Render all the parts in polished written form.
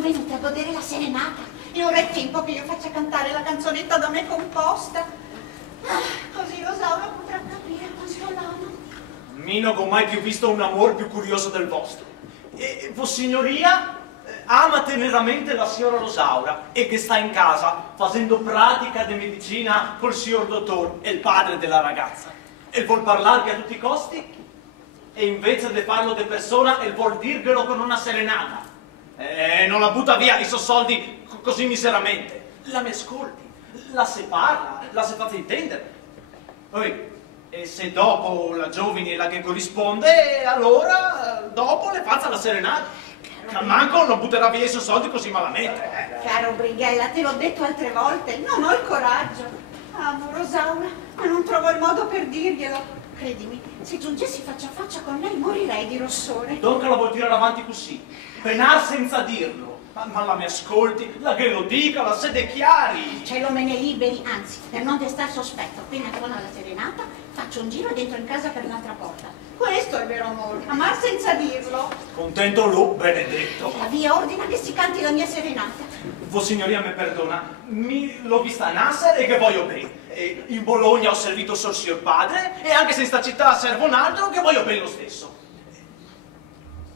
sono venuta a godere la serenata e ora è tempo che io faccia cantare la canzonetta da me composta. Così Rosaura potrà capire questo l'amo. Mi non ho mai più visto un amor più curioso del vostro. E Vossignoria ama teneramente la signora Rosaura e che sta in casa facendo pratica di medicina col signor dottor e il padre della ragazza. E vuol parlarvi a tutti i costi? E invece di farlo di persona, e vuol dirglielo con una serenata. E non la butta via i suoi soldi così miseramente. La mi ascolti, la se parla, la se fate intendere. Poi, e se dopo la giovine la che corrisponde, allora dopo le faccia la serenata. Ma manco non butterà via i suoi soldi così malamente. Caro Brighella, te l'ho detto altre volte, non ho il coraggio. Amo Rosaura, ma non trovo il modo per dirglielo. Credimi, se giungessi faccia a faccia con lei morirei di rossore. Dunque la vuol tirare avanti così, penar senza dirlo. Ma la mi ascolti, la che lo dica, la sede chiari. Ce lo me ne liberi, anzi, per non destar sospetto, appena torno alla serenata, faccio un giro dentro in casa per l'altra porta. Questo è vero amore, amar senza dirlo. Contento lui, benedetto. La via ordina che si canti la mia serenata. Vossignoria mi perdona, l'ho vista a Nasser e che voglio bene. E in Bologna ho servito sul signor padre e anche se in sta città servo un altro che voglio bene lo stesso.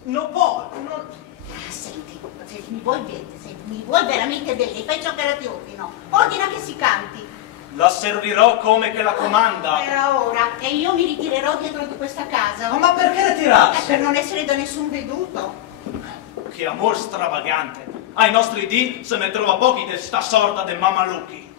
Non può, non... Senti, se mi vuoi bene, se mi vuoi veramente bene, fai ciò che ti ordino. Ordina che si canti. La servirò come che la comanda. Per ora, e io mi ritirerò dietro di questa casa. Ma perché ritirarsi? Per non essere da nessun veduto. Che amor stravagante. Ai nostri dì se ne trova pochi di sta sorta de mamalucchi.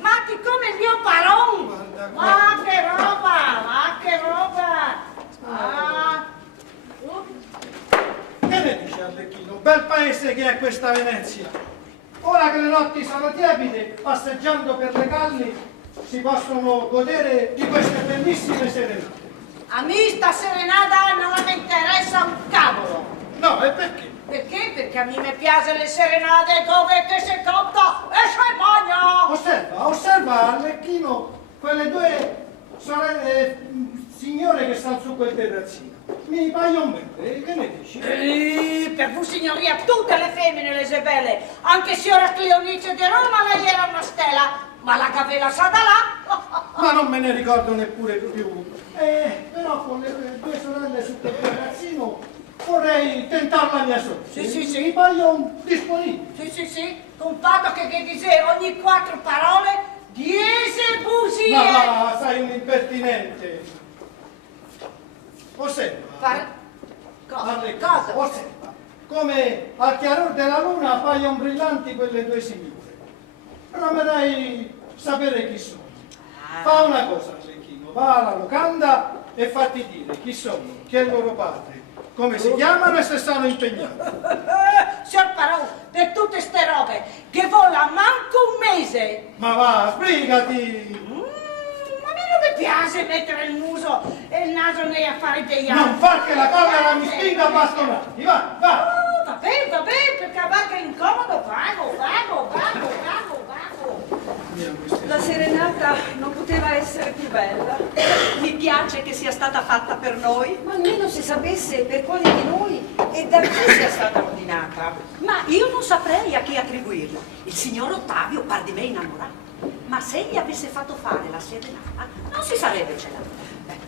Matti come il mio paron! Ma che roba! che è questa Venezia. Ora che le notti sono tiepide, passeggiando per le calli, si possono godere di queste bellissime serenate. A me sta serenata non mi interessa un cavolo. No, e perché? Perché? Perché a me mi piace le serenate dove che si canta e si bagna. Osserva Arlecchino quelle due signore che stanno su quel terrazzino. Mi paiono bene, che ne dici? Per voi signoria tutte le femmine le belle, anche signora Cleonice di Roma lei era una stella, ma la capella sa da là. Ma non me ne ricordo neppure più. Però con le due sorelle su quel terrazzino vorrei tentare la mia sorte. Sì. Mi paiono disponibili. Sì, con fatto che dice ogni 4 parole 10 bugie. Ma sei un impertinente. Osserva. Cosa? Osserva. Come al chiaror della luna appaiono brillanti quelle due signore. Vorrei sapere chi sono. Fa una cosa, Arlecchino, va alla locanda e fatti dire chi sono, chi è il loro padre, come si chiamano e se sono impegnati. Signor Parò, per tutte ste robe, che vola manco un mese. Ma va, sbrigati! Ma a me non mi piace mettere il muso e il naso nei affari degli altri. Non far che la collera mi spinga a bastonarti, va! Va bene, perché va che è incomodo, vago. La serenata non poteva essere più bella. Mi piace che sia stata fatta per noi, ma almeno si sapesse per quale di noi e da chi sia stata ordinata. Ma io non saprei a chi attribuirla. Il signor Ottavio par di me innamorato. Ma se gli avesse fatto fare la serenata, non si sarebbe celato.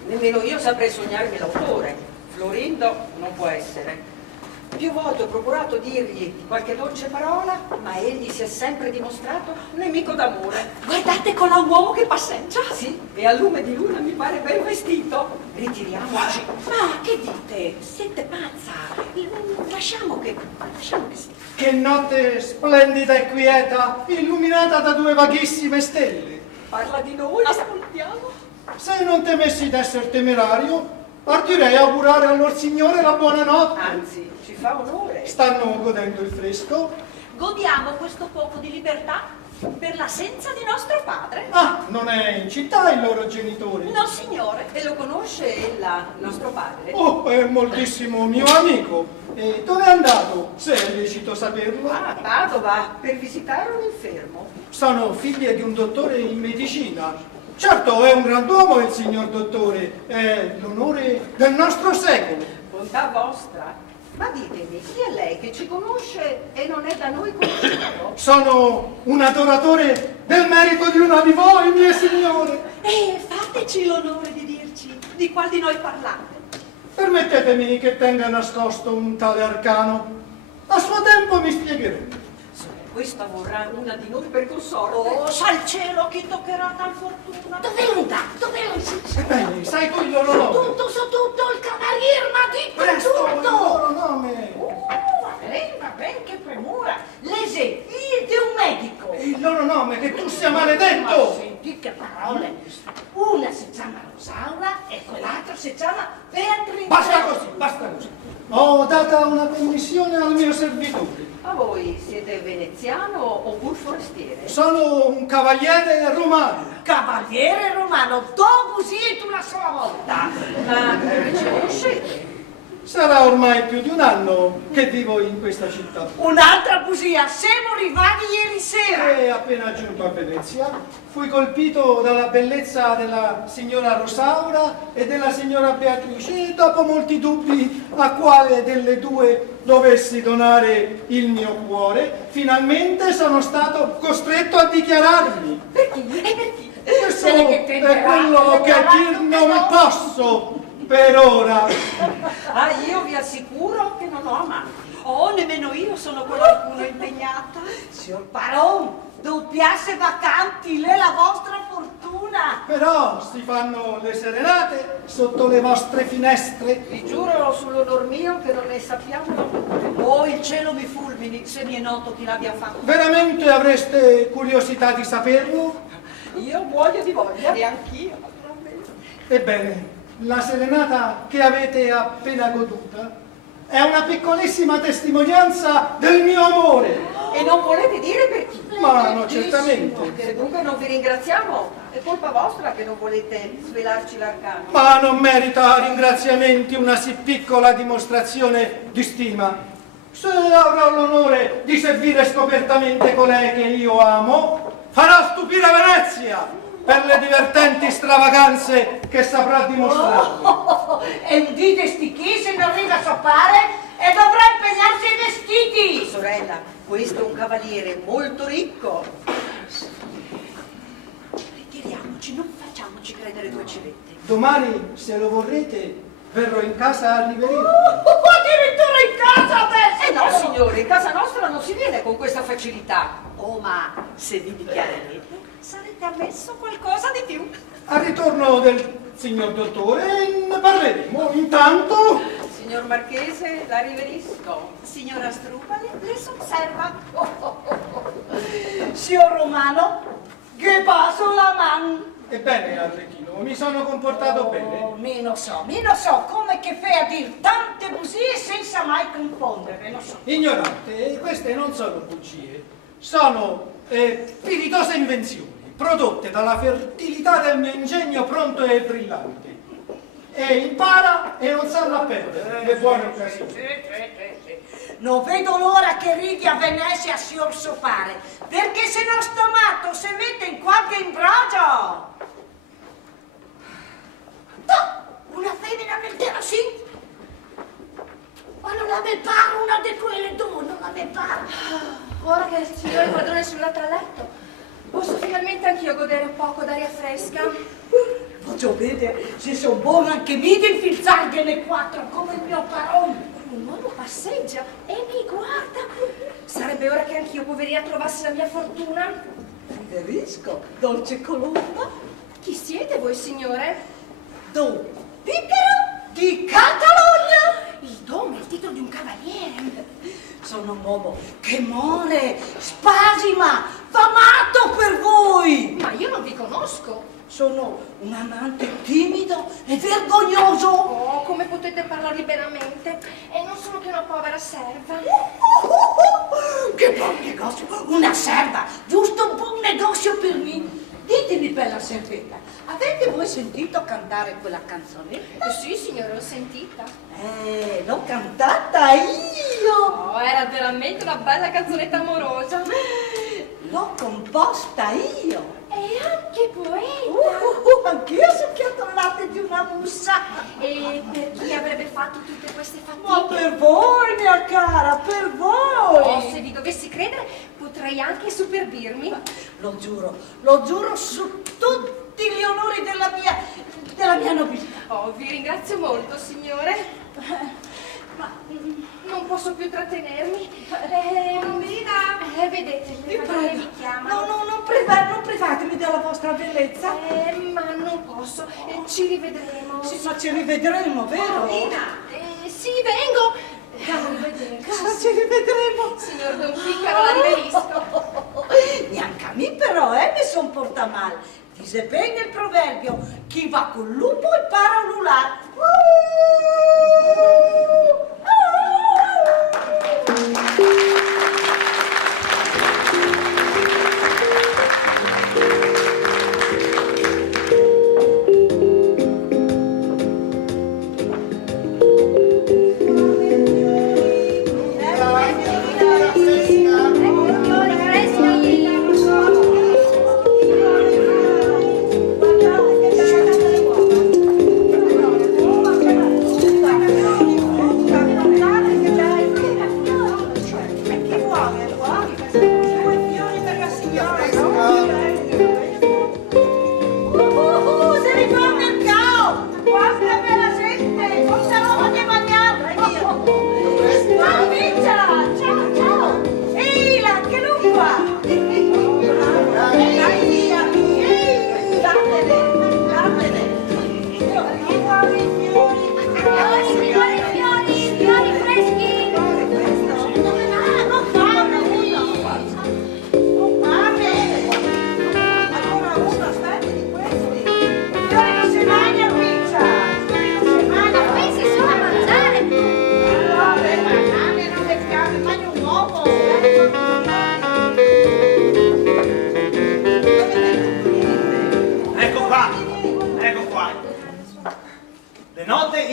Nemmeno io saprei sognarmi l'autore. Florindo non può essere. Più volte ho procurato dirgli qualche dolce parola, ma egli si è sempre dimostrato nemico d'amore. Guardate con l'uomo che passeggia. Sì, e a lume di luna mi pare ben vestito. Ritiriamoci. Ma che dite? Siete pazza. Lasciamo che sia. Che notte splendida e quieta, illuminata da due vaghissime stelle. Parla di noi, ascoltiamo. Se non temessi d'essere temerario, partirei a augurare al lor signore la buonanotte. Anzi, ci fa onore. Stanno godendo il fresco? Godiamo questo poco di libertà per l'assenza di nostro padre. Ah, non è in città il loro genitore? No, signore. E lo conosce ella, nostro padre? Oh, è moltissimo mio amico. E dove è andato, se è lecito saperlo? A Padova, per visitare un infermo. Sono figlie di un dottore in medicina. Certo, è un grand'uomo il signor dottore, è l'onore del nostro secolo. Bontà vostra. Ma ditemi, chi è lei che ci conosce e non è da noi conosciuto? Sono un adoratore del merito di una di voi, mie signore. E fateci l'onore di dirci di qual di noi parlate. Permettetemi che tenga nascosto un tale arcano. A suo tempo mi spiegherete. Questa vorrà una di noi per consorte. Oh, sa il cielo chi toccherà tal fortuna. Dove lo dà? Ebbene, sai tu il loro nome? Tutto su tutto, il cavalier m'ha detto Presto, il tutto. loro nome. Va bene, che premura. Lese, io di un medico. Il loro nome, che tu sia Ma maledetto. senti che parole. Una si chiama Rosaura e quell'altra si chiama Beatrice. Basta così. Ho data una commissione al mio servitore. Ma voi siete veneziano o pur forestiere? Sono un cavaliere romano. Cavaliere romano, dopo siete una sola volta. Ma come ci conoscete? Sarà ormai più di un anno che vivo in questa città. Un'altra bugia, siamo arrivati ieri sera. E appena giunto a Venezia, fui colpito dalla bellezza della signora Rosaura e della signora Beatrice e dopo molti dubbi a quale delle due dovessi donare il mio cuore, finalmente sono stato costretto a dichiararmi. Perché? E perché? Questo è quello che dir non posso per ora. Ah, io vi assicuro che non ho amanti. Oh, nemmeno io sono qualcuno impegnata. Signor Paron, doppiasse vacanti, lei la vostra fortuna. Però si fanno le serenate sotto le vostre finestre. Vi giuro sull'onor mio che non ne sappiamo l'autore. Oh, il cielo mi fulmini se mi è noto chi l'abbia fatto. Veramente avreste curiosità di saperlo? Io muoio di voglia. E anch'io. Ebbene, la serenata che avete appena goduta è una piccolissima testimonianza del mio amore. E non volete dire per chi? Ma no, certamente. Se dunque non vi ringraziamo, è colpa vostra che non volete svelarci l'arcano. Ma non merita ringraziamenti una sì piccola dimostrazione di stima. Se avrò l'onore di servire scopertamente colei che io amo, farò stupire Venezia per le divertenti stravaganze che saprà dimostrare. E udite sti chi se non arriva a soppare e dovrà impegnarsi i vestiti. Sorella, questo è un cavaliere molto ricco. Ritiriamoci, non facciamoci credere due civette. Domani, se lo vorrete, verrò in casa a riverire. Addirittura in casa adesso! No, signore, in casa nostra non si viene con questa facilità. Oh, ma se vi dichiarerete, sarete ammesso qualcosa di più. Al ritorno del signor dottore ne parleremo. Intanto... Signor Marchese, la riverisco. Signora Strupali, le s'osserva. Signor Romano, che passo la man? Ebbene, Arlecchino, mi sono comportato bene. Mi non so, come che fai a dir tante bugie senza mai confondere, non so. Ignorante, queste non sono bugie, sono spiritose invenzioni, prodotte dalla fertilità del mio ingegno pronto e brillante. E impara e non sanno a perdere le buone occasioni. Non vedo l'ora che ridi a Venezia a soppare, perché se non sto matto si mette in qualche imbrogio. Una femmina nel telo, sì? Ma non la me pare una di quelle due, non la me pare. Ora che il signore padrone è sull'altro letto, posso finalmente anch'io godere un poco d'aria fresca? Faccio vedere se sono buono anche mi di infilzargliene quattro come il mio parone. Un uomo passeggia e mi guarda. Sarebbe ora che anch'io, poverina, trovassi la mia fortuna. Riverisco, dolce colomba. Chi siete voi, signore? Don Piccolo di Catalogna. Il dono è il titolo di un cavaliere. Sono un uomo che muore, spasima, fa matto per voi. Ma io non vi conosco. Sono un amante timido e vergognoso. Oh, come potete parlare liberamente? E non sono che una povera serva. Che buon negozio, una serva, giusto un buon negozio per me. Ditemi, bella servetta, avete voi sentito cantare quella canzone? Sì, signore, l'ho sentita. L'ho cantata io. Oh, era veramente una bella canzonetta amorosa. L'ho composta io. E anche poeta. Anch'io ho succhiato il latte di una mussa. E per chi avrebbe fatto tutte queste Ma fatiche? per voi, mia cara, per voi. Oh, se vi dovessi credere, potrei anche superbirmi. Lo giuro su tutti gli onori della mia nobiltà. Oh, vi ringrazio molto, signore. Ma non posso più trattenermi. Vedete, il padrone vi chiama. Non privatemi della vostra bellezza. Ma non posso. Ci rivedremo. Sì, ma ci rivedremo, vero? Sì, vengo. Arrivederci. Cara, ci rivedremo. Signor Don Piccolo, la riverisco. Neanche a me però, mi son porta male. Dice bene il proverbio, chi va col lupo impara a ululare.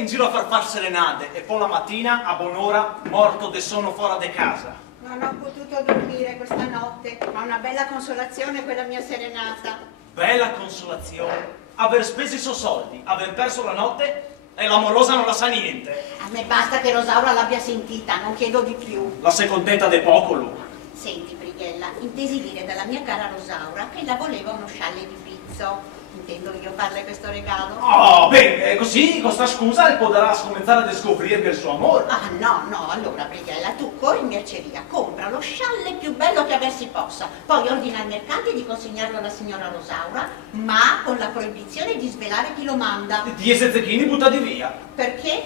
in giro a far serenate e poi la mattina, a buon'ora, morto de sonno fuori de casa. Non ho potuto dormire questa notte, ma una bella consolazione quella mia serenata. Bella consolazione. Aver speso i suoi soldi, aver perso la notte e l'amorosa non la sa niente. A me basta che Rosaura l'abbia sentita, non chiedo di più. La sei contenta de poco, lui. Senti, Brighella, intesi dire dalla mia cara Rosaura che la voleva uno scialle di pizzo. Intendo io farle questo regalo? Oh, bene, così con sta scusa potrà cominciare a scoprire il suo amore. Ah, no, allora, Brighella, tu corri in merceria, compra lo scialle più bello che aver si possa, poi ordina al mercante di consegnarlo alla signora Rosaura, ma con la proibizione di svelare chi lo manda. 10 zecchini buttati via. Perché?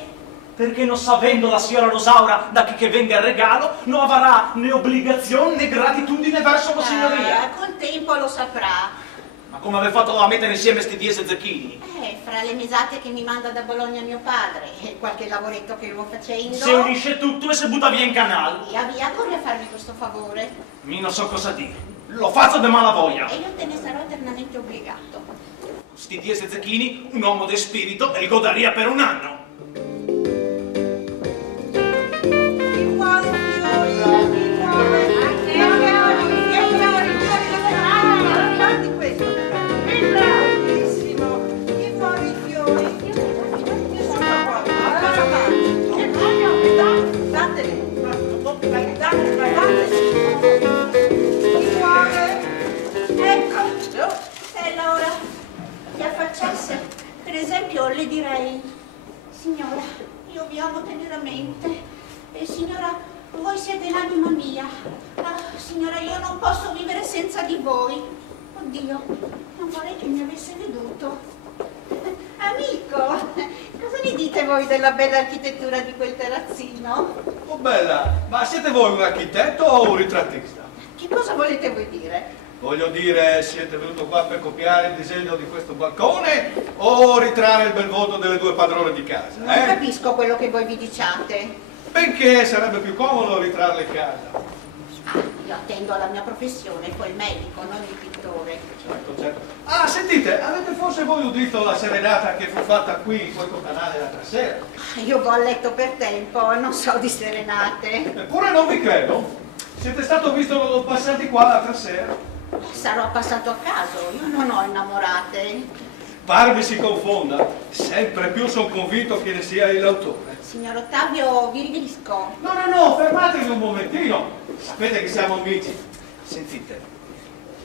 Perché non sapendo la signora Rosaura da chi che venga il regalo, non avrà né obbligazione né gratitudine verso la signoria. Col tempo lo saprà. Ma come avete fatto a mettere insieme sti 10 zecchini? Fra le mesate che mi manda da Bologna mio padre e qualche lavoretto che io facendo... Si unisce tutto e si butta via in canale. Via, corri a farmi questo favore. Mi non so cosa dire. Lo faccio de mala voglia. E io te ne sarò eternamente obbligato. Sti 10 zecchini, un uomo di spirito e li godaria per un anno. Per esempio le direi: signora, io vi amo teneramente e signora, voi siete l'anima mia. Ah, signora, io non posso vivere senza di voi. Oddio, non vorrei che mi avesse veduto. Amico, cosa ne dite voi della bella architettura di quel terrazzino? Oh bella, ma siete voi un architetto o un ritrattista? Che cosa volete voi dire? Voglio dire, siete venuto qua per copiare il disegno di questo balcone o ritrarre il bel voto delle due padrone di casa? Non capisco quello che voi vi diciate. Benché sarebbe più comodo ritrarle in casa. Io attendo alla mia professione, poi il medico, non il pittore. Certo. Ah, sentite, avete forse voi udito la serenata che fu fatta qui in questo canale l'altra sera? Io vado a letto per tempo, non so di serenate. Eppure non vi credo. Siete stato visto passati qua l'altra sera? Sarò passato a caso, io non ho innamorate. Pare mi si confonda. Sempre più sono convinto che ne sia il l'autore. Signor Ottavio, vi riverisco. No, fermatevi un momentino. Sapete che siamo amici. Sentite,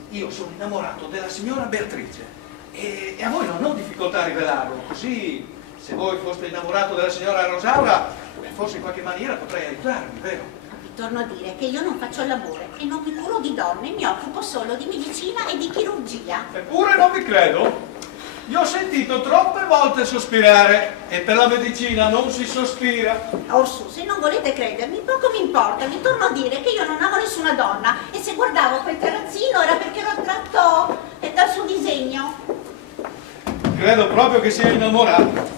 io sono innamorato della signora Beatrice e a voi non ho difficoltà a rivelarlo. Così, se voi foste innamorato della signora Rosaura, forse in qualche maniera potrei aiutarvi, vero? Torno a dire che io non faccio il lavoro e non mi curo di donne, mi occupo solo di medicina e di chirurgia. Eppure non vi credo. Io ho sentito troppe volte sospirare e per la medicina non si sospira. Oh su, se non volete credermi, poco mi importa, vi torno a dire che io non amo nessuna donna e se guardavo quel terrazzino era perché ero attratto dal suo disegno. Credo proprio che sia innamorato.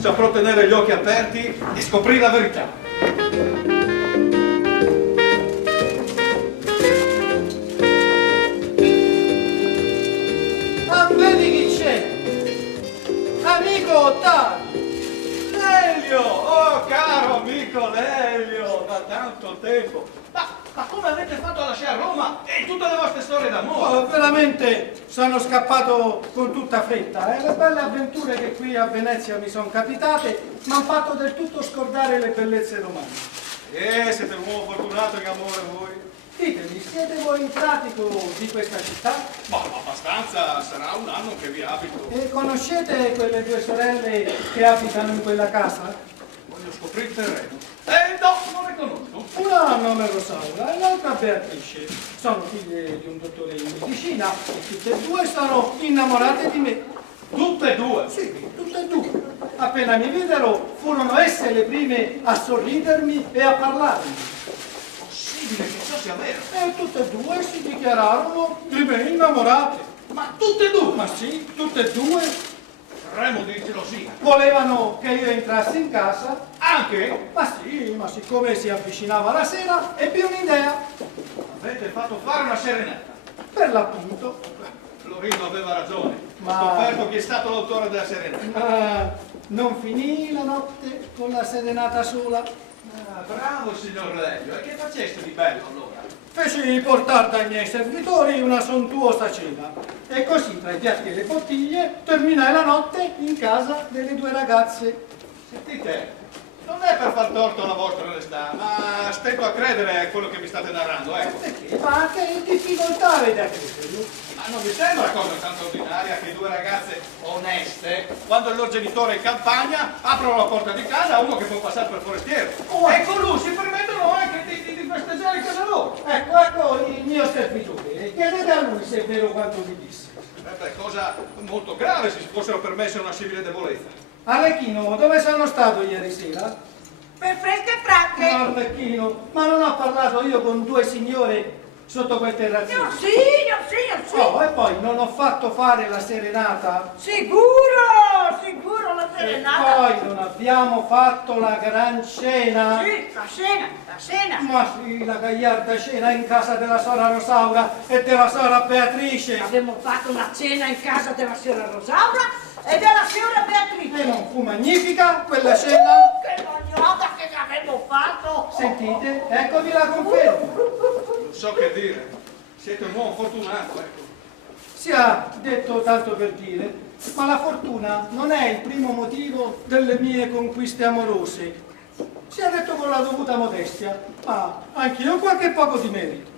Saprò tenere gli occhi aperti e scoprire la verità. Vedi chi c'è? Amico Ottavio! Lelio! Oh, caro amico Lelio! Da tanto tempo! Ma come avete fatto a lasciare Roma e tutte le vostre storie d'amore? Oh, veramente sono scappato con tutta fretta. Le belle avventure che qui a Venezia mi sono capitate mi hanno fatto del tutto scordare le bellezze romane. Siete un uomo fortunato in amore voi. Ditemi, siete voi in pratico di questa città? Ma abbastanza, sarà un anno che vi abito. E conoscete quelle due sorelle che abitano in quella casa? Voglio scoprire il terreno. No, non le conosco. Una ha nome Rosaura e l'altra Beatrice. Sono figlie di un dottore in medicina e tutte e due sono innamorate di me. Tutte e due? Sì, tutte e due. Appena mi videro, furono esse le prime a sorridermi e a parlarmi. Possibile che ciò sia vero? E tutte e due si dichiararono di me innamorate. Ma tutte e due? Ma sì, tutte e due. Remo di gelosia. Volevano che io entrassi in casa. Anche? Ma sì, ma siccome si avvicinava la sera, ebbi un'idea. Avete fatto fare una serenata. Per l'appunto. Florindo aveva ragione. Ma- scoperto chi è stato l'autore della serenata. Ma non finì la notte con la serenata sola? Ah, bravo signor Lelio, e che faceste di bello allora? Feci portare dai miei servitori una sontuosa cena e così tra i piatti e le bottiglie terminai la notte in casa delle due ragazze. Sentite, non è per far torto alla vostra onestà, ma stento a credere a quello che mi state narrando, ecco. Perché? Ma che difficoltà avete a crederlo? Ma non vi sembra cosa tanto ordinaria che due ragazze oneste, quando il loro genitore è in campagna, aprono la porta di casa a uno che può passare per forestiero? E con lui si permettono anche di festeggiare in casa loro. Ecco il mio servitore. Chiedete a lui se è vero quanto vi disse. È cosa molto grave se si fossero permesse una simile debolezza. Arlecchino, dove sono stato ieri sera? Per fresche franche. Arlecchino, ma non ho parlato io con due signore sotto quel terrazzino? Sì. Oh, e poi non ho fatto fare la serenata? Sicuro la E serenata. poi non abbiamo fatto la gran cena? Sì, la cena. Ma sì, la gagliarda cena in casa della sora Rosaura e della sora Beatrice. Abbiamo fatto una cena in casa della signora Rosaura e della signora E Beatrice. non fu magnifica quella cena? Che magnata che abbiamo fatto. Sentite? Eccovi la conferma. Non so che dire, siete un uomo fortunato, ecco. Sia detto tanto per dire, ma la fortuna non è il primo motivo delle mie conquiste amorose. Sia detto con la dovuta modestia, ma anch'io ho qualche poco di merito.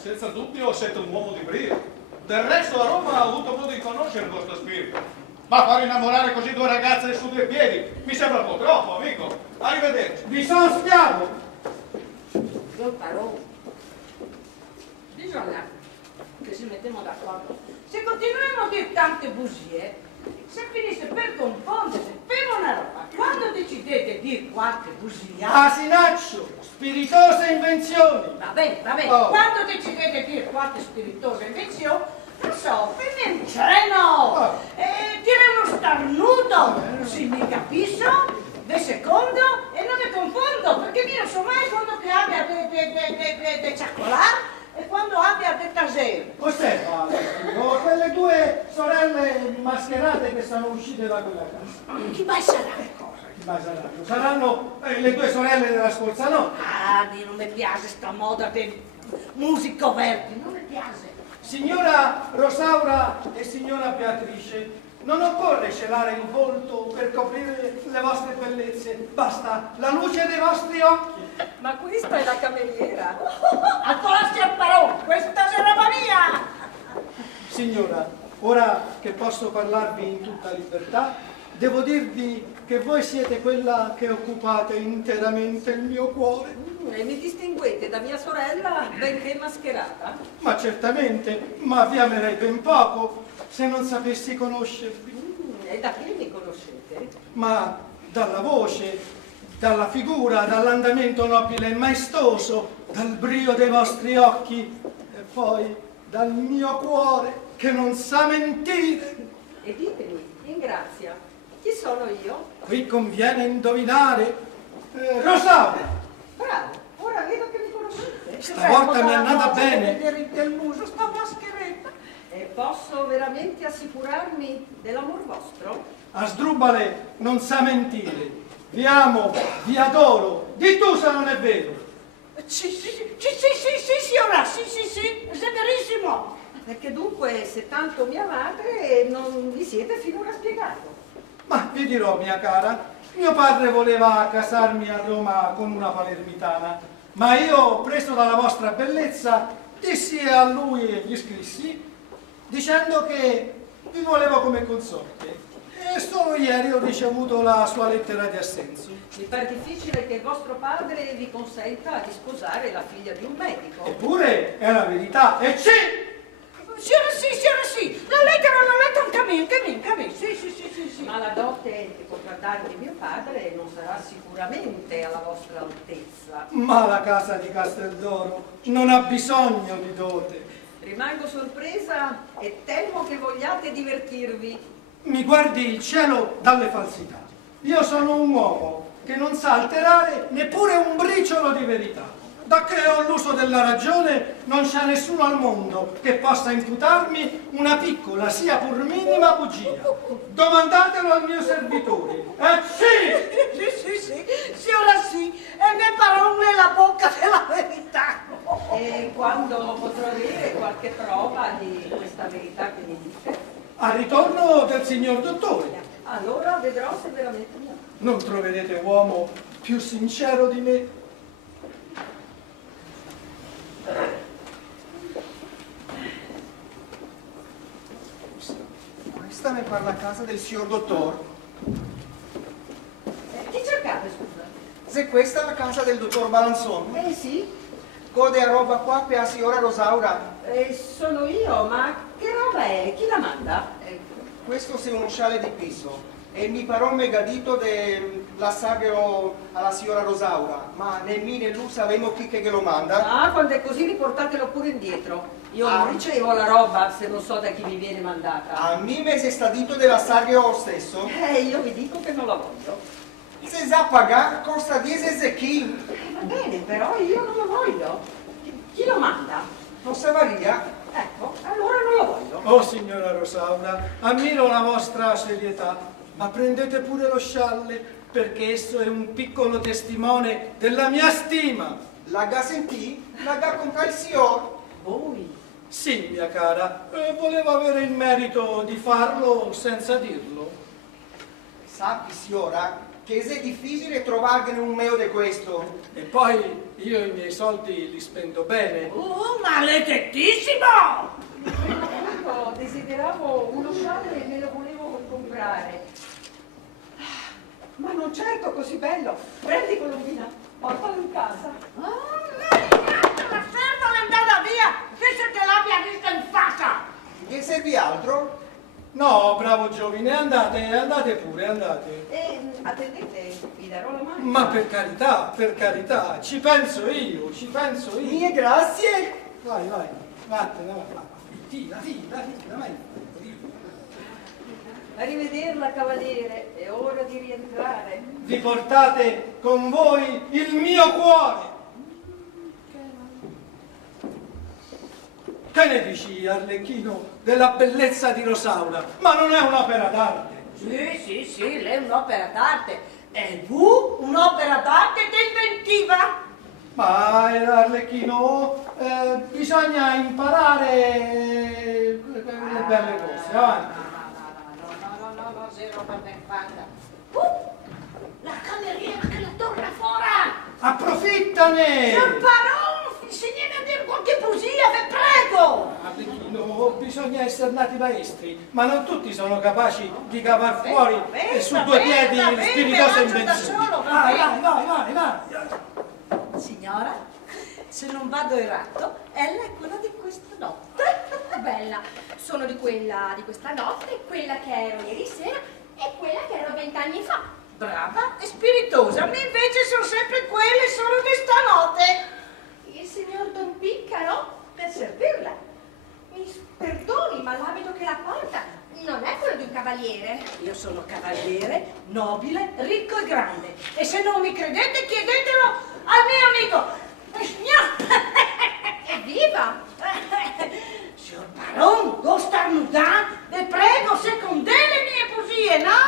Senza dubbio siete un uomo di brio. Del resto a Roma ho avuto modo di conoscere il vostro spirito. Ma far innamorare così due ragazze su due piedi mi sembra un po' troppo, amico. Arrivederci. Vi sono schiavo! Bisogna che ci mettiamo d'accordo. Se continuiamo a dire tante bugie, se finisse per confondersi, per una roba, quando decidete di dire qualche bugia, Asinaccio! Spiritose invenzioni! va bene, Oh. quando decidete di dire qualche spiritosa invenzione, non so, prende un treno, Oh. tira uno starnuto, si mi capisco, de secondo e non mi confondo, perché io non so mai quando che abbia de ciaccolar e quando abbia de taser. Osserva, Alessio, quelle due sorelle mascherate che sono uscite da quella casa. Chi mai sarà? Chi mai saranno? Saranno le due sorelle della scorsa notte. Ah, non mi piace sta moda del musico verdi, non mi piace. Signora Rosaura e signora Beatrice, non occorre celare il volto per coprire le vostre bellezze, basta la luce dei vostri occhi. Ma questa è la cameriera. Ancora si imparò, questa sarà mia! Signora, ora che posso parlarvi in tutta libertà, devo dirvi che voi siete quella che occupate interamente il mio cuore. E mi distinguete da mia sorella, benché mascherata. Ma certamente, ma vi amerei ben poco se non sapessi conoscervi. E da chi mi conoscete? Ma dalla voce, dalla figura, dall'andamento nobile e maestoso, dal brio dei vostri occhi e poi dal mio cuore che non sa mentire. E ditemi, in grazia, chi sono io? Qui conviene indovinare. Rosaura, Bravo, ora vedo che mi conoscete. stavolta mi è andata bene. Vedere del muso, sta mascheretta. E posso veramente assicurarmi dell'amor vostro? Asdrubale non sa mentire. Vi amo, vi adoro. Di tu se non è vero. Sì, signora, sì, è verissimo. Perché dunque, se tanto mi amate, non vi siete finora spiegato. Ma vi dirò, mia cara, mio padre voleva casarmi a Roma con una palermitana, ma io, preso dalla vostra bellezza, dissi a lui e gli scrissi, dicendo che vi volevo come consorte. E solo ieri ho ricevuto la sua lettera di assenso. Mi pare difficile che il vostro padre vi consenta di sposare la figlia di un medico. Eppure è la verità, e sì! Signora, sì. La lettera anche a me, sì. Ma la dote che potrà darvi mio padre non sarà sicuramente alla vostra altezza. Ma la casa di Casteldoro non ha bisogno di dote. Rimango sorpresa e temo che vogliate divertirvi. Mi guardi il cielo dalle falsità. Io sono un uomo che non sa alterare neppure un briciolo di verità. da che ho l'uso della ragione, non c'è nessuno al mondo che possa imputarmi una piccola, sia pur minima bugia. Domandatelo al mio servitore. Sì! Sì, ora sì, e ne parò nella bocca della verità. E quando potrò avere qualche prova di questa verità che mi dite? Al ritorno del signor dottore. Allora vedrò se veramente mi ama. Non troverete uomo più sincero di me. Questa mi parla a casa del signor dottor. Chi cercate, scusa? Se questa è la casa del dottor Balanzon, Sì, gode a roba qua per la signora Rosaura. sono io, ma che roba è? Chi la manda? Questo è uno scialle di piso e mi parò megadito la saggero alla signora Rosaura, ma né mi né lui sapevamo chi che lo manda. Ah, quando è così riportatelo pure indietro. Io non ricevo la roba se non so da chi mi viene mandata. A me mi si sta dito della saggero stesso. Io vi dico che non la voglio. Se sa pagare costa 10 zecchini. Va bene, però io non lo voglio. Chi lo manda? Non sa varia. Ecco, allora non lo voglio. Oh signora Rosaura, ammiro la vostra serietà, ma prendete pure lo scialle, perché esso è un piccolo testimone della mia stima. La ga sentì, la ga comprare il signor. Voi? Sì, mia cara, volevo avere il merito di farlo senza dirlo. Sappi, signora, che è difficile trovarne un meo di questo. E poi io i miei soldi li spendo bene. Maledettissimo! Io desideravo uno scialle e me lo volevo comprare. Ma non certo così bello. Prendi Colombina, portalo in casa. La serva è andata via, che se te l'abbia vista in faccia! Che servi altro? No, bravo giovine, andate pure, andate. Attendete, vi darò la mano. Ma per carità, ci penso io. Mie grazie. Vai, vattene, vai. Tira, vai. Arrivederla, cavaliere, è ora di rientrare. Vi portate con voi il mio cuore. Che ne dici, Arlecchino, della bellezza di Rosaura? Ma non è un'opera d'arte. Sì, lei è un'opera d'arte. E tu un'opera d'arte inventiva? Ma Arlecchino, bisogna imparare le belle cose, avanti. No, zero per me fatta. La cameriera che la torna fuori! Approfittane! Signor Baron, insegnami a dire qualche poesia, vi prego! Arlecchino, bisogna essere nati maestri, ma non tutti sono capaci di cavar fuori su due piedi spiritose invenzioni. Vai. Signora, se non vado errato, ella è quella di questa notte. Bella, sono di questa notte, quella che ero ieri sera e quella che ero 20 anni fa. Brava e spiritosa, a me invece sono sempre quelle solo di stanotte. Il signor Don Piccaro, Per servirla. mi perdoni, ma l'abito che la porta non è quello di un cavaliere. Io sono cavaliere, nobile, ricco e grande. E se non mi credete, chiedetelo al mio amico. Evviva! Signor Baron, non starnutare, vi prego, secondate le mie poesie, no?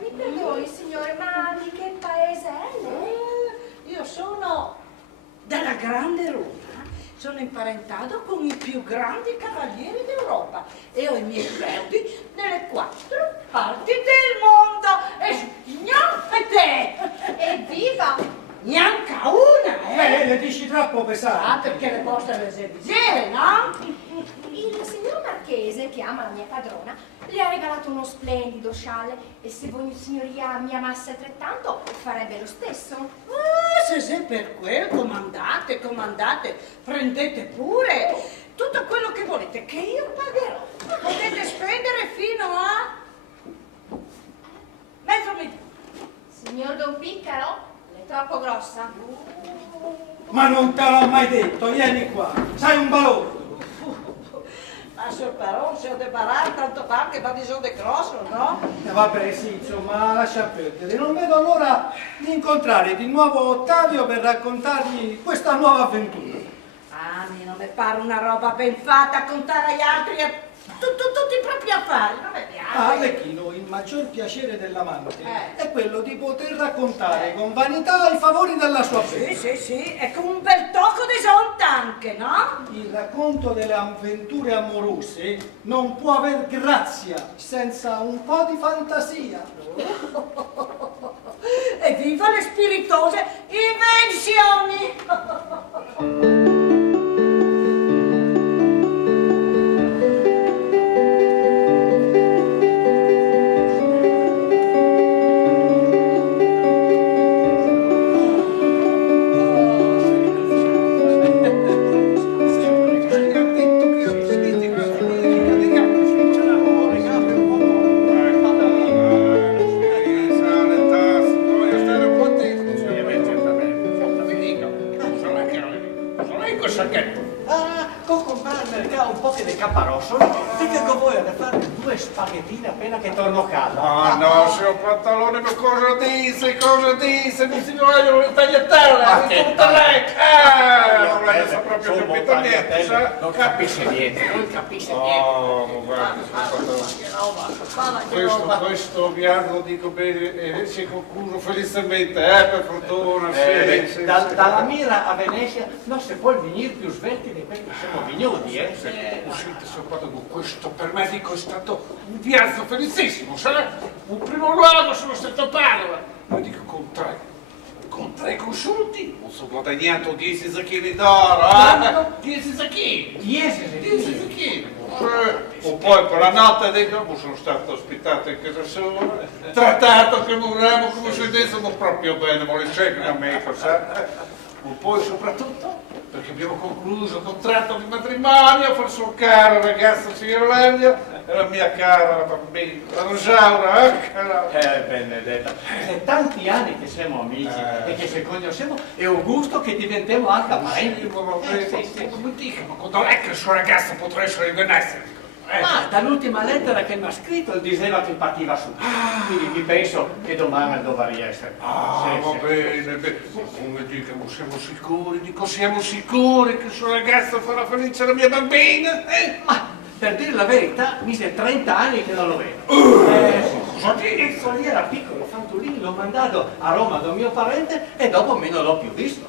Mi perdoni, signore, ma di che paese è lei? Io sono della Grande Roma. Sono imparentato con i più grandi cavalieri d'Europa e ho i miei feudi nelle 4 parti del mondo. E Evviva! neanche una, Le dici troppo pesante. perché le poste le serviziere, no? Il signor Marchese, che ama la mia padrona, le ha regalato uno splendido scialle e se voi, signoria, mi amasse altrettanto, farebbe lo stesso. Se per quel comandate, prendete pure tutto quello che volete, che io pagherò. Potete spendere fino a mezzo milione. Signor Don Piccaro, è troppo grossa. Ma non te l'ho mai detto, vieni qua, sei un balordo. Ma Ma se però se ho debarato tanto fa che va di sono grosso, no? Vabbè, sì, insomma, lascia perdere. Non vedo l'ora di incontrare di nuovo Ottavio per raccontargli questa nuova avventura. Non mi pare una roba ben fatta contare agli altri tutti i propri affari, non mi piace. A Arlecchino il maggior piacere dell'amante è quello di poter raccontare con vanità i favori della sua bella. Sì, e con un bel tocco di sonta anche, no? Il racconto delle avventure amorose non può aver grazia senza un po' di fantasia. E viva le spiritose invenzioni! Spaghettine appena che torno a casa. Ah no, signor Pantalone, ma cosa dice? Cosa dice? Mi si vogliono le tagliatelle, di tutta lei. Non lei sa proprio capito niente, sa? Non capisce niente, non capisce niente. Oh, guarda, questo viaggio dico bene, si è concluso felicemente, per fortuna, sì. Dalla Mira a Venezia non si può venire più svelti di quelli che siamo vignoni, Senti, signor Pantalone, questo per me dico è stato un viaggio felicissimo, sa? Un primo luogo sono stato a Padova, ma dico con tre consulti, ho guadagnato 10 zacchini d'oro, 10 zacchini. 10 zacchini. O poi per la notte dico, sono stato ospitato in casa sua, trattato come un ramo, come se dessimo proprio bene, ma le segni a me, sa? O poi soprattutto perché abbiamo concluso il contratto di matrimonio con il suo caro ragazzo signor Lenio e la mia cara bambina, la Rosaura, Benedetta, è tanti anni che siamo amici e che ci conosciamo e è un gusto che diventiamo anche parenti. Come dico, ma quando è che il suo ragazzo potrà essere in Venezia? Ma dall'ultima lettera che mi ha scritto diceva che partiva su. Quindi penso che domani dovrei essere. Va bene. Come dico, siamo sicuri? Dico, siamo sicuri che il suo ragazzo farà felice la mia bambina? Ma per dire la verità, mi sei 30 anni che non lo vedo. Cosa dici? Quando era piccolo, Fantolini l'ho mandato a Roma da un mio parente e dopo me non l'ho più visto.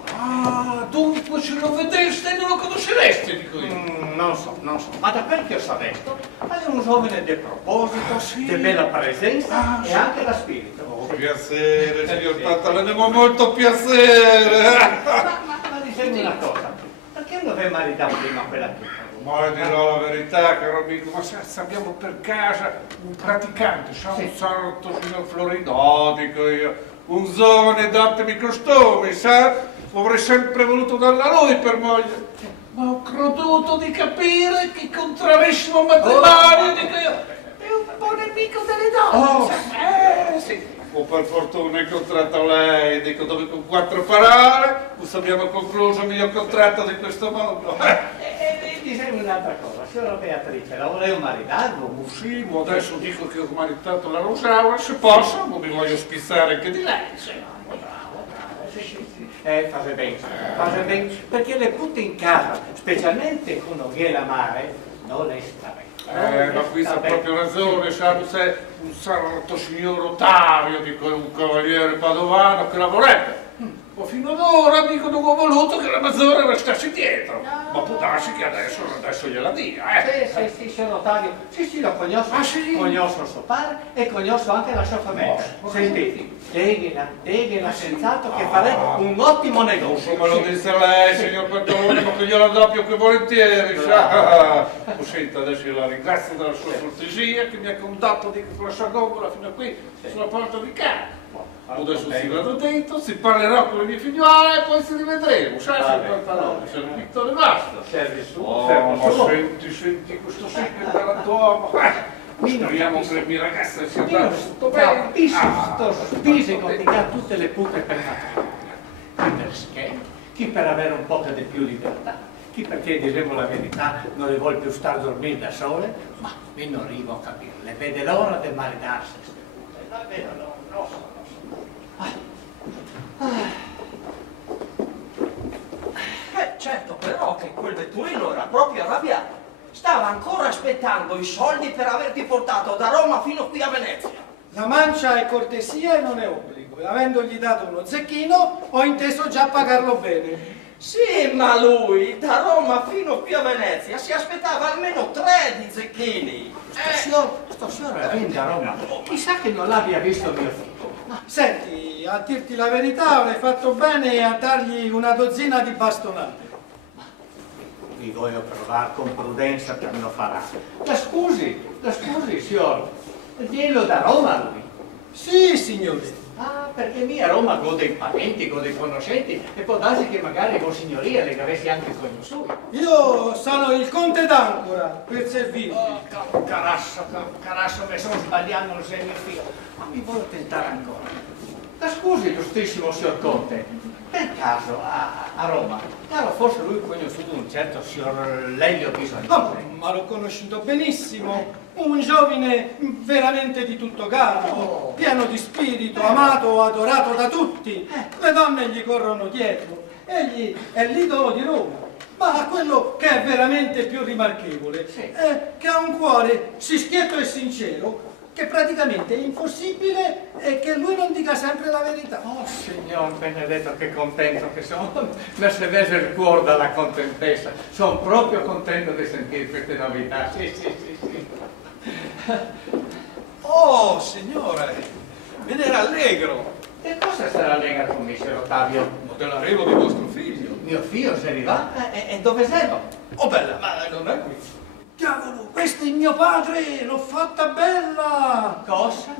Dunque se lo vedeste non lo conoscereste, dico io. Non so, ma da quel che ho saputo, è un giovane di proposito, di bella presenza e anche da spirito. Piacere, signor Pantalone, ma molto piacere. Ma dicemi una cosa, perché non avevi maritato prima quella tua? Ma dirò la verità, caro amico, ma se abbiamo per casa un praticante, un sarto signor Florido, dico io, un giovane d'ottimi costumi, sa? Avrei sempre voluto darla a lui per moglie. Ma ho creduto di capire che con travissimo matrimonio, dico io, è un buon amico delle donne. Sì. O per fortuna ho incontrato lei, dico dove con 4 parole, abbiamo concluso il mio contratto di questo mondo. Dicemi un'altra cosa, signora Beatrice, la volevo maritarlo? Sì, ma adesso dico che ho maritato la Rosaura, se posso, ma mi voglio spizzare anche di lei. Fate bene, perché le putte in casa, specialmente con Oghiera Mare, non le sta Ma qui c'ha proprio ragione, sa, c'è un sarto signor Ottavio, dico, un cavaliere padovano che la vorrebbe. Ma fino ad ora dico non ho voluto che la Maggiore restasse dietro. Ma può darsi che adesso gliela dia, Sì, signor Ottavio, sì, lo conosco. Conosco suo padre e conosco anche la sua famiglia. Sentite, deghela senz'altro che farei un ottimo negozio. Come lo dice lei, signor Pantalone, ma che gliela do più che volentieri, sa. Senta, adesso io la ringrazio della sua cortesia che mi ha condotto con la sua gombola fino a qui, sulla porta di casa. Adesso si vado dentro, si parlerò con le mie figliuole e poi ci rivedremo, sai, signor Pantalone, se non piccolo e basta. Serve su, Ma senti, questo sì che è galantuomo. Speriamo che le mie ragazze sia andato tutto bene. Capisco sto fisico che ha tutte le putte per fare. Chi per scherzo, chi per avere un po' di più libertà chi perché, diremo la verità, non le vuole più star a dormire da sole, ma io non arrivo a capire, le vede l'ora del maridarsi. La vedo l'ora, Certo però che quel vetturino era proprio arrabbiato. Stava ancora aspettando i soldi per averti portato da Roma fino qui a Venezia. La mancia è cortesia e non è obbligo, e avendogli dato uno zecchino ho inteso già pagarlo bene. Sì, ma lui da Roma fino qui a Venezia si aspettava almeno 3 di zecchini. Stasera viene a Roma, chissà che non l'abbia visto mio figlio. Senti, a dirti la verità, avrei fatto bene a dargli una dozzina di bastonate. Vi voglio provare con prudenza per non farà. La scusi, signor, glielo da Roma lui. Sì, signore. Ah, perché mi a Roma gode i parenti, gode i conoscenti, e può darsi che magari Vossignoria le avessi anche con i suoi. Io sono il conte d'Ancora per servirvi. Carasso, mi sono sbagliando il segno figlio. Ma mi voglio tentare ancora. La scusi, giustissimo signor Conte, per caso a Roma, caro fosse lui conosciuto un certo signor Lelio Bisogno? No, ma l'ho conosciuto benissimo. Un giovine veramente di tutto caldo, pieno di spirito, amato, adorato da tutti. Le donne gli corrono dietro. Egli è l'idolo di Roma. Ma quello che è veramente più rimarchevole è che ha un cuore sì schietto e sincero, che praticamente è impossibile e che lui non dica sempre la verità. Oh, signor benedetto, che contento che sono. Mi si vede il cuore dalla contentezza. Sono proprio contento di sentire queste novità. Sì. Oh, signore, me ne rallegro. E cosa sarà allegro con me, signor Ottavio? Dell'arrivo di vostro figlio. Mio figlio se arriva? E dove sei? Oh, bella, ma non è qui. Diavolo, questo è mio padre, l'ho fatta bella! Cosa?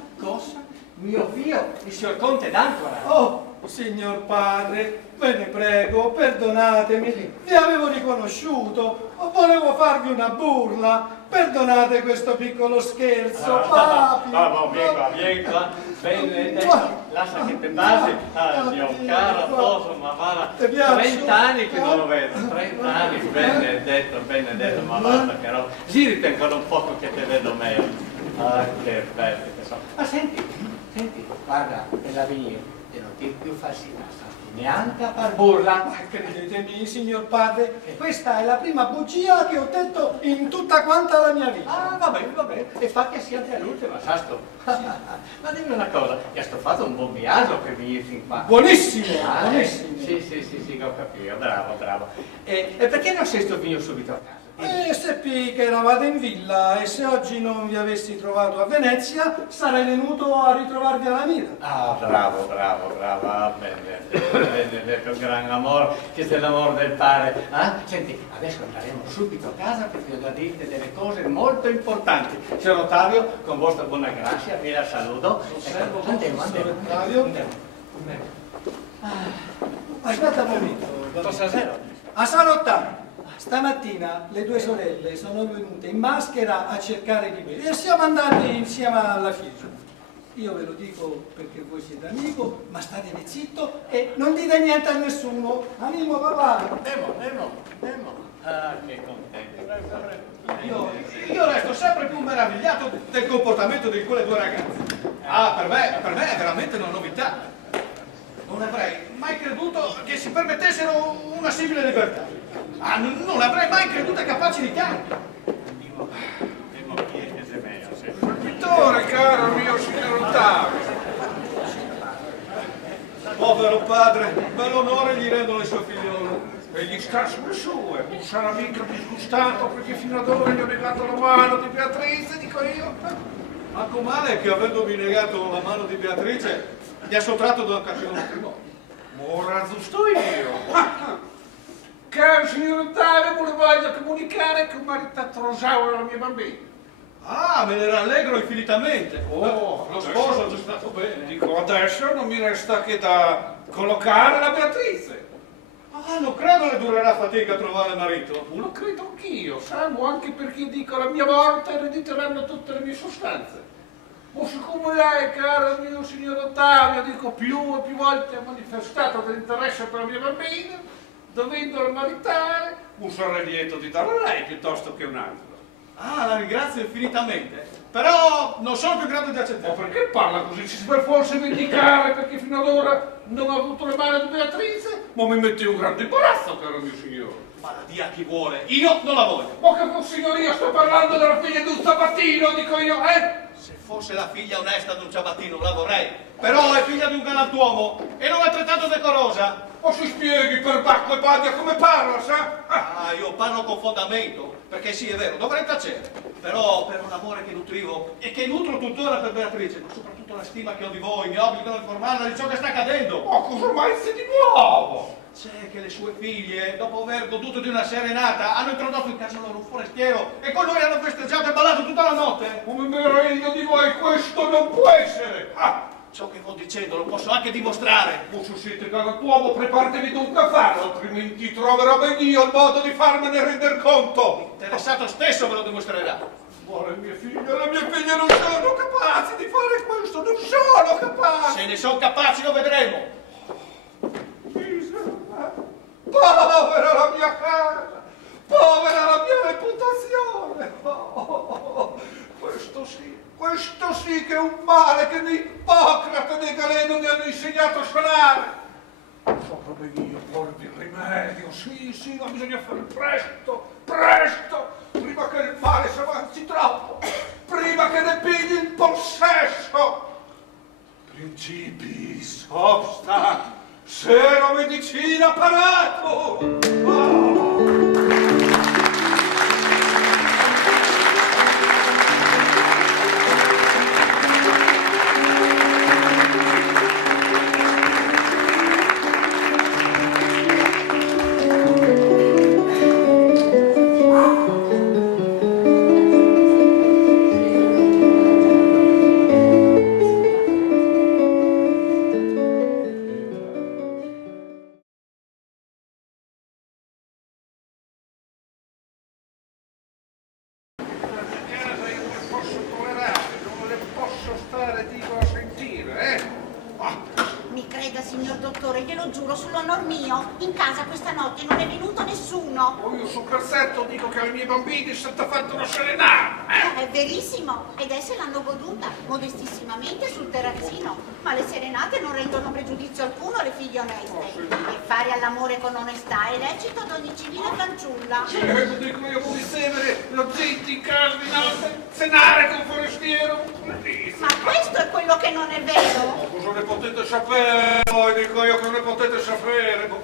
Mio figlio, il signor Conte d'Ancora. Oh, signor padre, ve ne prego, perdonatemi, vi avevo riconosciuto, volevo farvi una burla, perdonate questo piccolo scherzo, papi! Vieni qua, benedetto, lascia che te basi, mio caro sposo, ma va, Ti piace? 30 anni che non lo vedo, 30 anni, benedetto, ma basta che roba, giriti ancora un poco che te vedo meglio, che bello che sono, ma senti, guarda, è la mia, e non ti più falsità, neanche a far burla. Ma credetemi, signor padre, questa è la prima bugia che ho detto in tutta quanta la mia vita. Ah, va bene, e fa che sia anche l'ultima, sasto. Ma dimmi una cosa, ti sto fatto un buon viaggio per venire fin qua. Buonissimo, Sì, buonissimo. ho capito, bravo. E perché non sei venuto subito a casa? Seppi che eravate in villa e se oggi non vi avessi trovato a Venezia sarei venuto a ritrovarvi alla mira. Ah, bravo, bene, un gran amore, che è l'amore del padre. Senti, adesso andremo subito a casa perché ho da dirti delle cose molto importanti. Signor Ottavio, con vostra buona grazia, vi la saluto. Andiamo. Ottavio. Aspetta un momento. Cosa sei? A Salottano. Stamattina le due sorelle sono venute in maschera a cercare di me e siamo andati insieme alla fiera. Io ve lo dico perché voi siete amico, ma state zitto e non dite niente a nessuno. Animo papà. Andiamo. Ah, che contento. Io resto sempre più meravigliato del comportamento di quelle due ragazze. Per me è veramente una novità. Non avrei mai creduto che si permettessero una simile libertà. Non avrei mai creduto capaci di tanto. Pittore, caro mio signor Ottavio. Povero padre, bell'onore gli rendono il suo figliolo. E gli sta sulle sue, non sarà mica disgustato perché fino ad ora gli ho negato la mano di Beatrice, dico io. Manco male che avendomi negato la mano di Beatrice mi ha sottratto da occasione matrimonio. Ora giusto io. Caro signor Ottavio, le voglio comunicare che ho maritato Rosaura, la mia bambina. Ah, me ne rallegro infinitamente. Oh, lo sposo è stato bene. Dico, adesso non mi resta che da collocare la Beatrice. Non credo le durerà fatica a trovare marito. Lo credo anch'io, salvo anche perché dico alla mia morte erediteranno tutte le mie sostanze. O siccome lei, caro mio signor Ottavio, dico più e più volte ha manifestato dell'interesse per la mia bambina, dovendolo maritare, sarei lieto di darlo a lei piuttosto che un altro. Ah, la ringrazio infinitamente. Però non sono più in grado di Ma accettare. perché parla così? Si vuole forse vendicare perché fino ad ora non ha avuto le mani di Beatrice? Ma mi mette un grande imbarazzo, caro mio signore. Ma la dia a chi vuole, io non la voglio. Ma che signoria, sto parlando della figlia di un sabattino, dico io, eh? Se fosse la figlia onesta di un ciabattino la vorrei. Però è figlia di un galantuomo e non altrettanto decorosa. O si spieghi per Bacco e Badia come parla, sa? Ah, io parlo con fondamento, perché sì, è vero, dovrei tacere. Però per un amore che nutrivo e che nutro tuttora per Beatrice, ma soprattutto la stima che ho di voi, mi obbligo a informarla di ciò che sta accadendo. Ma cosa mai c'è di nuovo? C'è che le sue figlie, dopo aver goduto di una serenata, hanno introdotto in casa loro un forestiero e con lui hanno festeggiato e ballato tutta la notte. Come meraviglio di voi, questo non può essere! Ah! Ciò che sto dicendo lo posso anche dimostrare. Voi siete galantuomo, preparatevi dunque a farlo, altrimenti troverò ben io il modo di farmene render conto. L'interessato stesso ve lo dimostrerà. Ma le mie figlie non sono capaci di fare questo, non sono capaci! Se ne sono capaci lo vedremo. Povera la mia casa, povera la mia reputazione. Questo sì che è un male che né Ippocrate né Galeno mi hanno insegnato a suonare. Sopra ben io porvi il rimedio, sì, ma bisogna fare presto, prima che il male si avanzi troppo, prima che ne pigli il possesso. Principis obsta, sero medicina parato. Mi creda, signor dottore, glielo giuro sull'onor mio, in casa questa notte non è venuto nessuno. Io su per certo dico che ai miei bambini è stata fatta una serenata. È verissimo, ed esse l'hanno goduta, modestissimamente sul terrazzino. Ma le serenate non rendono pregiudizio alcuno alle figlie oneste. E fare all'amore con onestà è lecito ad ogni civile fanciulla. Lo dico io, come severe, lo zitti in casa di notte, cenare con forestiero. Ma questo è quello che non è vero. Ma cosa ne potete sapere? Voi dico io, cosa ne potete sapere? Lo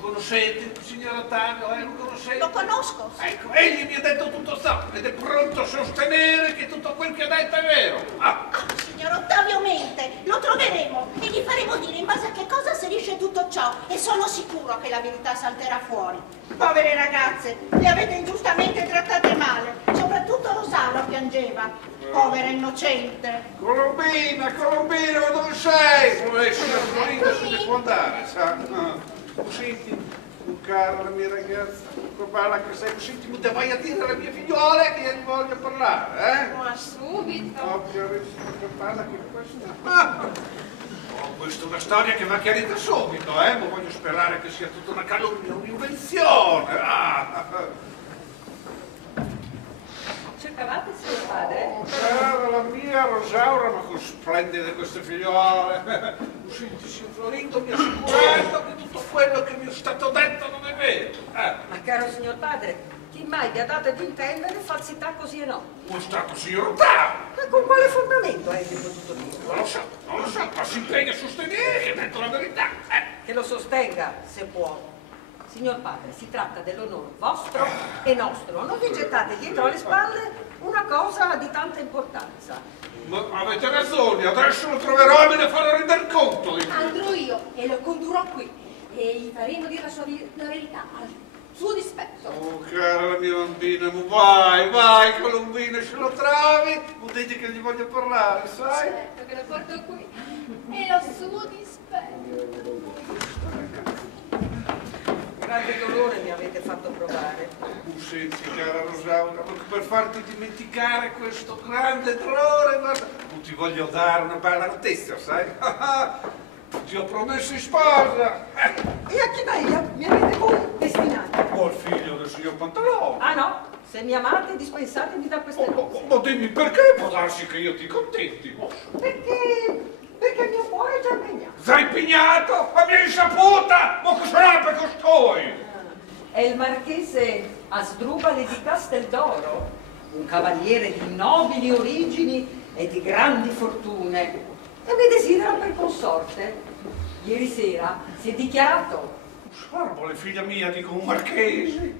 conoscete, il signor Ottavio? Lo conoscete? Lo conosco. Ecco, egli mi ha detto tutto ciò ed è pronto a sostenere che tutto quel che ha detto è vero. Signor Ottavio mente, lo troveremo e gli faremo dire in base a che cosa asserisce tutto ciò e sono sicuro che la verità salterà fuori. Povere ragazze, le avete ingiustamente trattate male, soprattutto Rosaura piangeva. Povera innocente. Colombina, ma dove sei? Signor Florindo se ne può andare, sa? Senti, un caro la mia ragazza, parla che sei, senti, mi vai a dire alla mia figliola che io gli voglio parlare, eh? Ma subito. Chiarissimo che parla che questa... questa è una storia che va chiarita subito, ma voglio sperare che sia tutta una calunnia, un'invenzione. Cercavate suo padre? Cara la mia Rosaura, ma con splendide queste figliole. Senti, signor Florindo mi ha assicurato che tutto quello che mi è stato detto non è vero. Ma caro signor padre, chi mai vi ha dato ad intendere falsità così enormi? È stato signor Ottavio. Ma con quale fondamento hai potuto dire? Non lo so, ma si impegna a sostenere che ha detto la verità. Che lo sostenga, se può. Signor padre, si tratta dell'onore vostro e nostro. Non vi gettate dietro alle spalle una cosa di tanta importanza. Ma avete ragione, adesso lo troverò e me ne farò rendere conto. Andrò io e lo condurrò qui e gli faremo dire la verità al suo dispetto. Oh, cara la mia bambina, ma vai, Colombina, se lo trovi, non dite che gli voglio parlare, sai? Certo che lo porto qui e al suo dispetto. Grande dolore mi avete fatto provare. Senti, cara Rosaura, per farti dimenticare questo grande dolore, guarda, non ti voglio dare una bella notizia, sai? Ti ho promesso in sposa. E a chi mi avete voi destinati? Oh, il figlio del signor Pantalone. Ah no, se mi amate dispensatemi da queste nozze. Ma dimmi perché può darsi che io ti contenti? Perché il mio cuore è già impegnato. Sei impegnato? A mia insaputa! Ma che sarebbe costoi? È il marchese Asdrubale di Casteldoro, un cavaliere di nobili origini e di grandi fortune, e mi desidera per consorte. Ieri sera si è dichiarato. Sarbole, figlia mia, dico un marchese.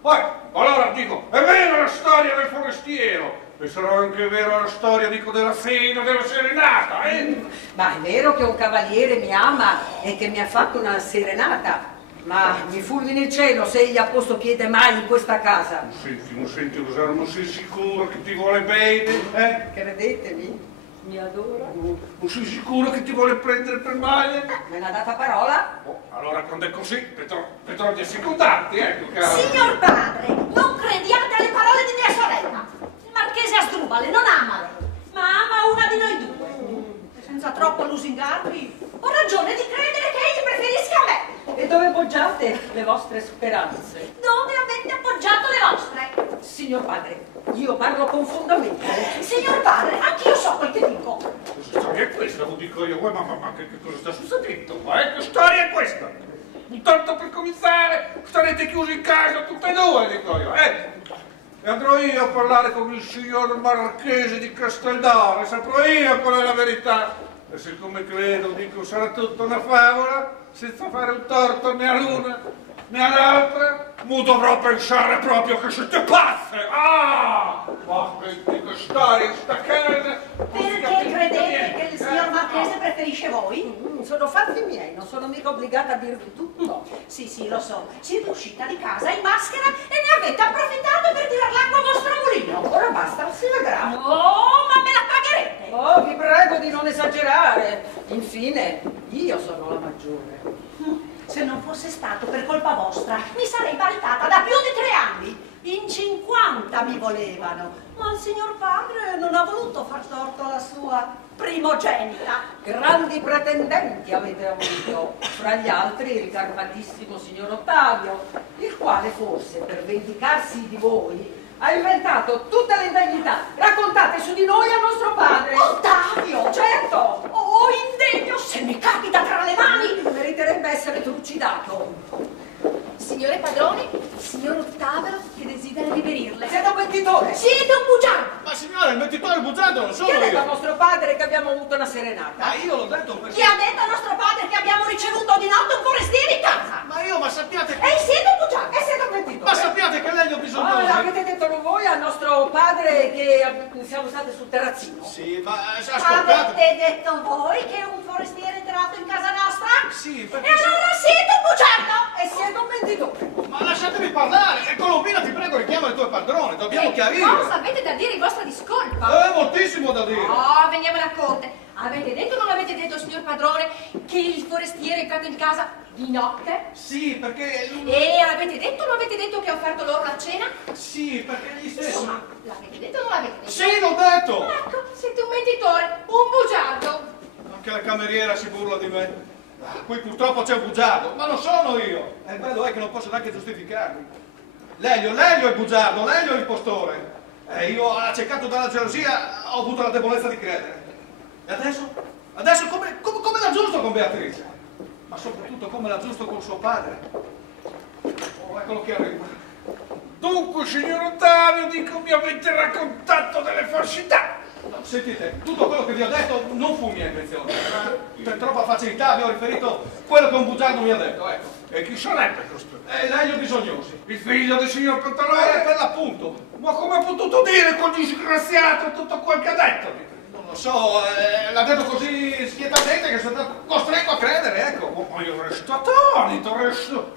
Poi, allora dico, è vera la storia del forestiero, e sarà anche vera la storia, dico, della cena, della serenata, eh? Ma è vero che un cavaliere mi ama e che mi ha fatto una serenata, ma mi fulmini il cielo se egli ha posto piede mai in questa casa. Non senti Rosario, non sei sicuro che ti vuole bene, eh? Credetemi, mi adora. Non sei sicuro che ti vuole prendere per male? Me l'ha data parola? Oh, allora quando è così, vedrò di assecondarti, ecco, caro. Signor padre, non crediate alle parole di mia sorella. Il marchese Asdrubale non ama lei, ma ama una di noi due. E senza troppo lusingarvi, ho ragione di credere che egli preferisca me. E dove poggiate le vostre speranze? Dove avete appoggiato le vostre? Signor padre, io parlo con fondamento. Signor padre, anch'io so quel che dico. Cosa storia è questa? Lo dico io, ma che cosa sta succedendo? Ma che storia è questa? Intanto per cominciare, starete chiusi in casa tutte e due, dico io, eh? E andrò io a parlare con il signor Marchese di Casteldoro, e saprò io qual è la verità. E siccome credo, dico, sarà tutta una favola, senza fare un torto né all'una né all'altra, mu dovrò pensare proprio che siete pazze! Ah! Ma che storia, sta casa! Perché credete che il signor marchese preferisce voi? Sono fatti miei, non sono mica obbligata a dirvi tutto. Sì, lo so. Siete uscita di casa in maschera e ne avete approfittato per tirar l'acqua al vostro mulino. Ora basta, si vedrà. Oh, ma me la pagherete! Oh, vi prego di non esagerare. Infine, io sono la maggiore. Se non fosse stato per colpa vostra, mi sarei maritata da più di 3 anni. In 50 mi volevano, ma il signor padre non ha voluto far torto alla sua primogenita. Grandi pretendenti avete avuto, fra gli altri il garbatissimo signor Ottavio, il quale forse per vendicarsi di voi ha inventato tutte le indegnità raccontate su di noi al nostro padre. Ottavio! Certo! Oh, indegno, se mi capita tra le mani! Meriterebbe essere trucidato. Signore padrone, il signor Ottavio che desidera riverirle. Siete un mentitore! Siete un bugiardo! Ma signore, il mentitore bugiardo non sono Chi ha detto al io! nostro padre che abbiamo avuto una serenata? Ma io l'ho detto perché... Chi ha detto al nostro padre che abbiamo ricevuto di notte un forestiere in casa? Ma sappiate che... E siete un bugiardo! E siete un mentitore! Ma sappiate che lei gli ho bisogno di... Avete detto voi al nostro padre che siamo state sul terrazzino? Sì, ma ascoltate... Avete detto voi che un forestiere è entrato in casa nostra? Sì, E perché... allora siete un bugiardo! E siete un mentitore! Ma lasciatemi parlare! E Colombina, ti prego, richiama il tuo padrone, dobbiamo chiarire! Cosa avete da dire in vostra discolpa? Moltissimo da dire! Oh, veniamo alla corte. Avete detto o non avete detto, signor padrone, che il forestiere è entrato in casa di notte? Sì, perché... E avete detto o non avete detto che ha offerto loro la cena? Sì, perché gli stessi... Insomma, l'avete detto o non l'avete detto? Sì, l'ho detto! Ecco, siete un mentitore, un bugiardo. Anche la cameriera si burla di me. Qui purtroppo c'è un bugiardo, ma non sono io! E il bello è che non posso neanche giustificarmi. Lelio è il bugiardo, Lelio è l'impostore. E io, accecato dalla gelosia, ho avuto la debolezza di credere. E adesso? Adesso come la giusto con Beatrice? Ma soprattutto come la giusto con suo padre? Oh, eccolo che arriva. Dunque, signor Ottavio, dico, mi avete raccontato delle falsità. No, sentite, tutto quello che vi ho detto non fu mia invenzione. Per troppa facilità vi ho riferito quello che un bugiardo mi ha detto, ecco. E chi sarebbe questo? E Lelio Bisognosi. Il figlio del signor Pantalone? Per l'appunto. Ma come ha potuto dire quel disgraziato tutto quel che ha detto? Non lo so, l'ha detto così schietatamente che sono stato costretto a credere, ecco. Ma io resto attonito,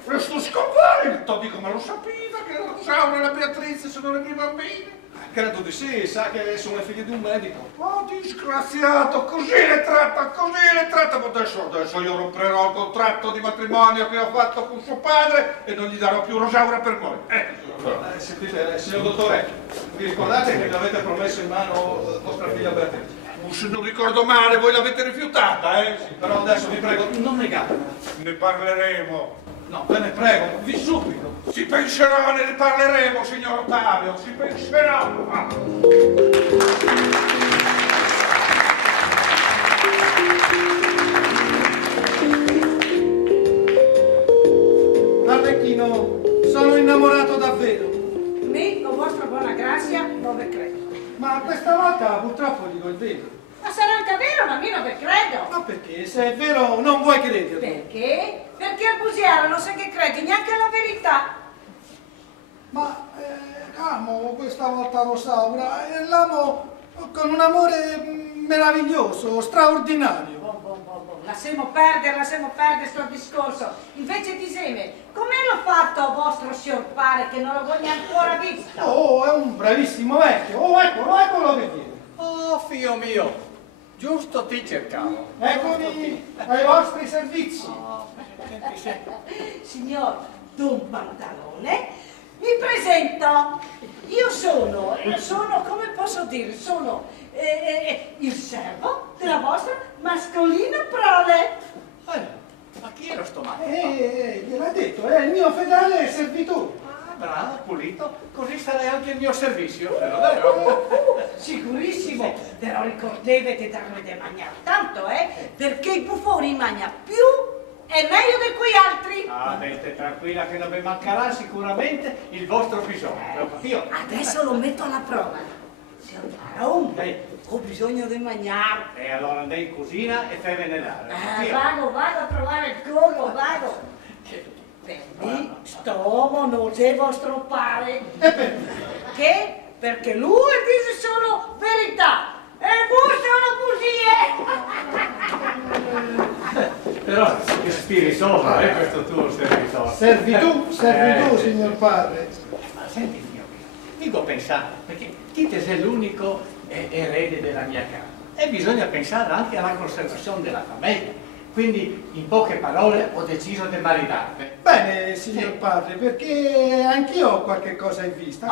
resto sconvolto. Dico, ma lo sapeva che Rosaura e la Beatrice sono le mie bambine? Credo di sì, sa che sono le figlie di un medico. Ma disgraziato, così le tratta, ma adesso io romperò il contratto di matrimonio che ho fatto con suo padre e non gli darò più Rosaura per voi. Sentite, signor dottore, vi ricordate che vi avete promesso in mano vostra figlia Beatrice? se non ricordo male, voi l'avete rifiutata, eh? Sì, però adesso vi prego, non negatela. Ne parleremo. No, ve ne prego, vi supplico. Si penserà, ne riparleremo, signor Ottavio, si penserà. Ah. Arlecchino, sono innamorato davvero. Me, con vostra buona grazia, non ve credo. Ma questa volta purtroppo dico il vero. Ma sarà anche vero, ma io non ve credo. Ma perché? Se è vero non vuoi crederlo. Perché? Perché al Busiero non sai che credi neanche alla verità. Ma amo questa volta Rosaura, l'amo con un amore meraviglioso, straordinario. Lasciamo perdere sto discorso. Invece di seme, come l'ho fatto vostro signor pare che non lo voglio ancora visto? Oh, è un bravissimo vecchio. Oh, eccolo che viene. Oh, figlio mio, giusto ti cercavo. Eccomi ai vostri servizi. Signor Don Pantalone, mi presento. Io sono, come posso dire, sono il servo della vostra mascolina prole. Ma chi era sto matto? Gliel'ha detto, è il mio fedele servitore. Bravo, pulito, così sarei anche il mio servizio, vero? Sicurissimo, però ricordate darmi da mangiare tanto, perché i buffoni mangia più e meglio di quei altri. Ah, dite tranquilla che non vi mancherà sicuramente il vostro bisogno. Io. Adesso lo metto alla prova. Signor Barone, ho bisogno di mangiare. E allora andai in cucina e fai venenare. Vado a trovare il collo, vado. Vedi, st'uomo non è vostro pare. E perché? Che? Perché lui dice solo verità e voi sono bugie. Però che spiri sopra, questo tuo servitore. Servitù, signor padre. Ma senti, figlio mio, dico pensare, perché Tite sei l'unico erede della mia casa e bisogna pensare anche alla conservazione della famiglia. Quindi, in poche parole, ho deciso di maritarmi. Bene, signor padre, perché anch'io ho qualche cosa in vista.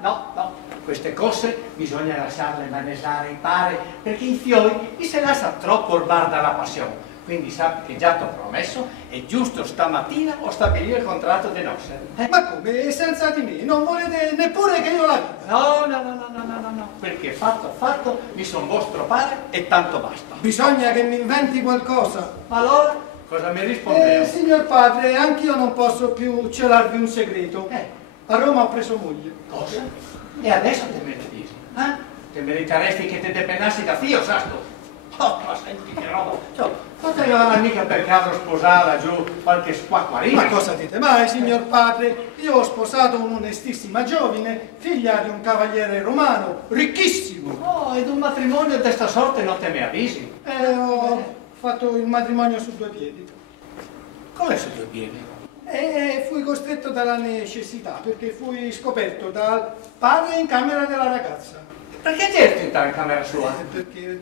No. Queste cose bisogna lasciarle manesare in pare, perché i fiori mi si lascia troppo rubare dalla passione. Quindi sappi che già ti ho promesso, è giusto stamattina ho stabilito il contratto di nozze. Ma come? Senza di me? Non volete neppure che io la vita? No, perché fatto, mi son vostro padre e tanto basta. Bisogna che mi inventi qualcosa. Ma allora, cosa mi rispondeva? Signor padre, anch'io non posso più celarvi un segreto. A Roma ho preso moglie. Cosa? E adesso te me ne dici? Te meriteresti che te depennassi da fio, sasto? Oh, ma senti che roba! Non te ne mica per caso sposare giù qualche squacquarina? Ma cosa dite mai, signor padre? Io ho sposato un'onestissima giovine, figlia di un cavaliere romano, ricchissimo. Oh, ed un matrimonio di questa sorte non te mi avvisi? Ho fatto il matrimonio su 2 piedi. Come su 2 piedi? E fui costretto dalla necessità, perché fui scoperto dal padre in camera della ragazza. Perché ti entrare in camera sua? Perché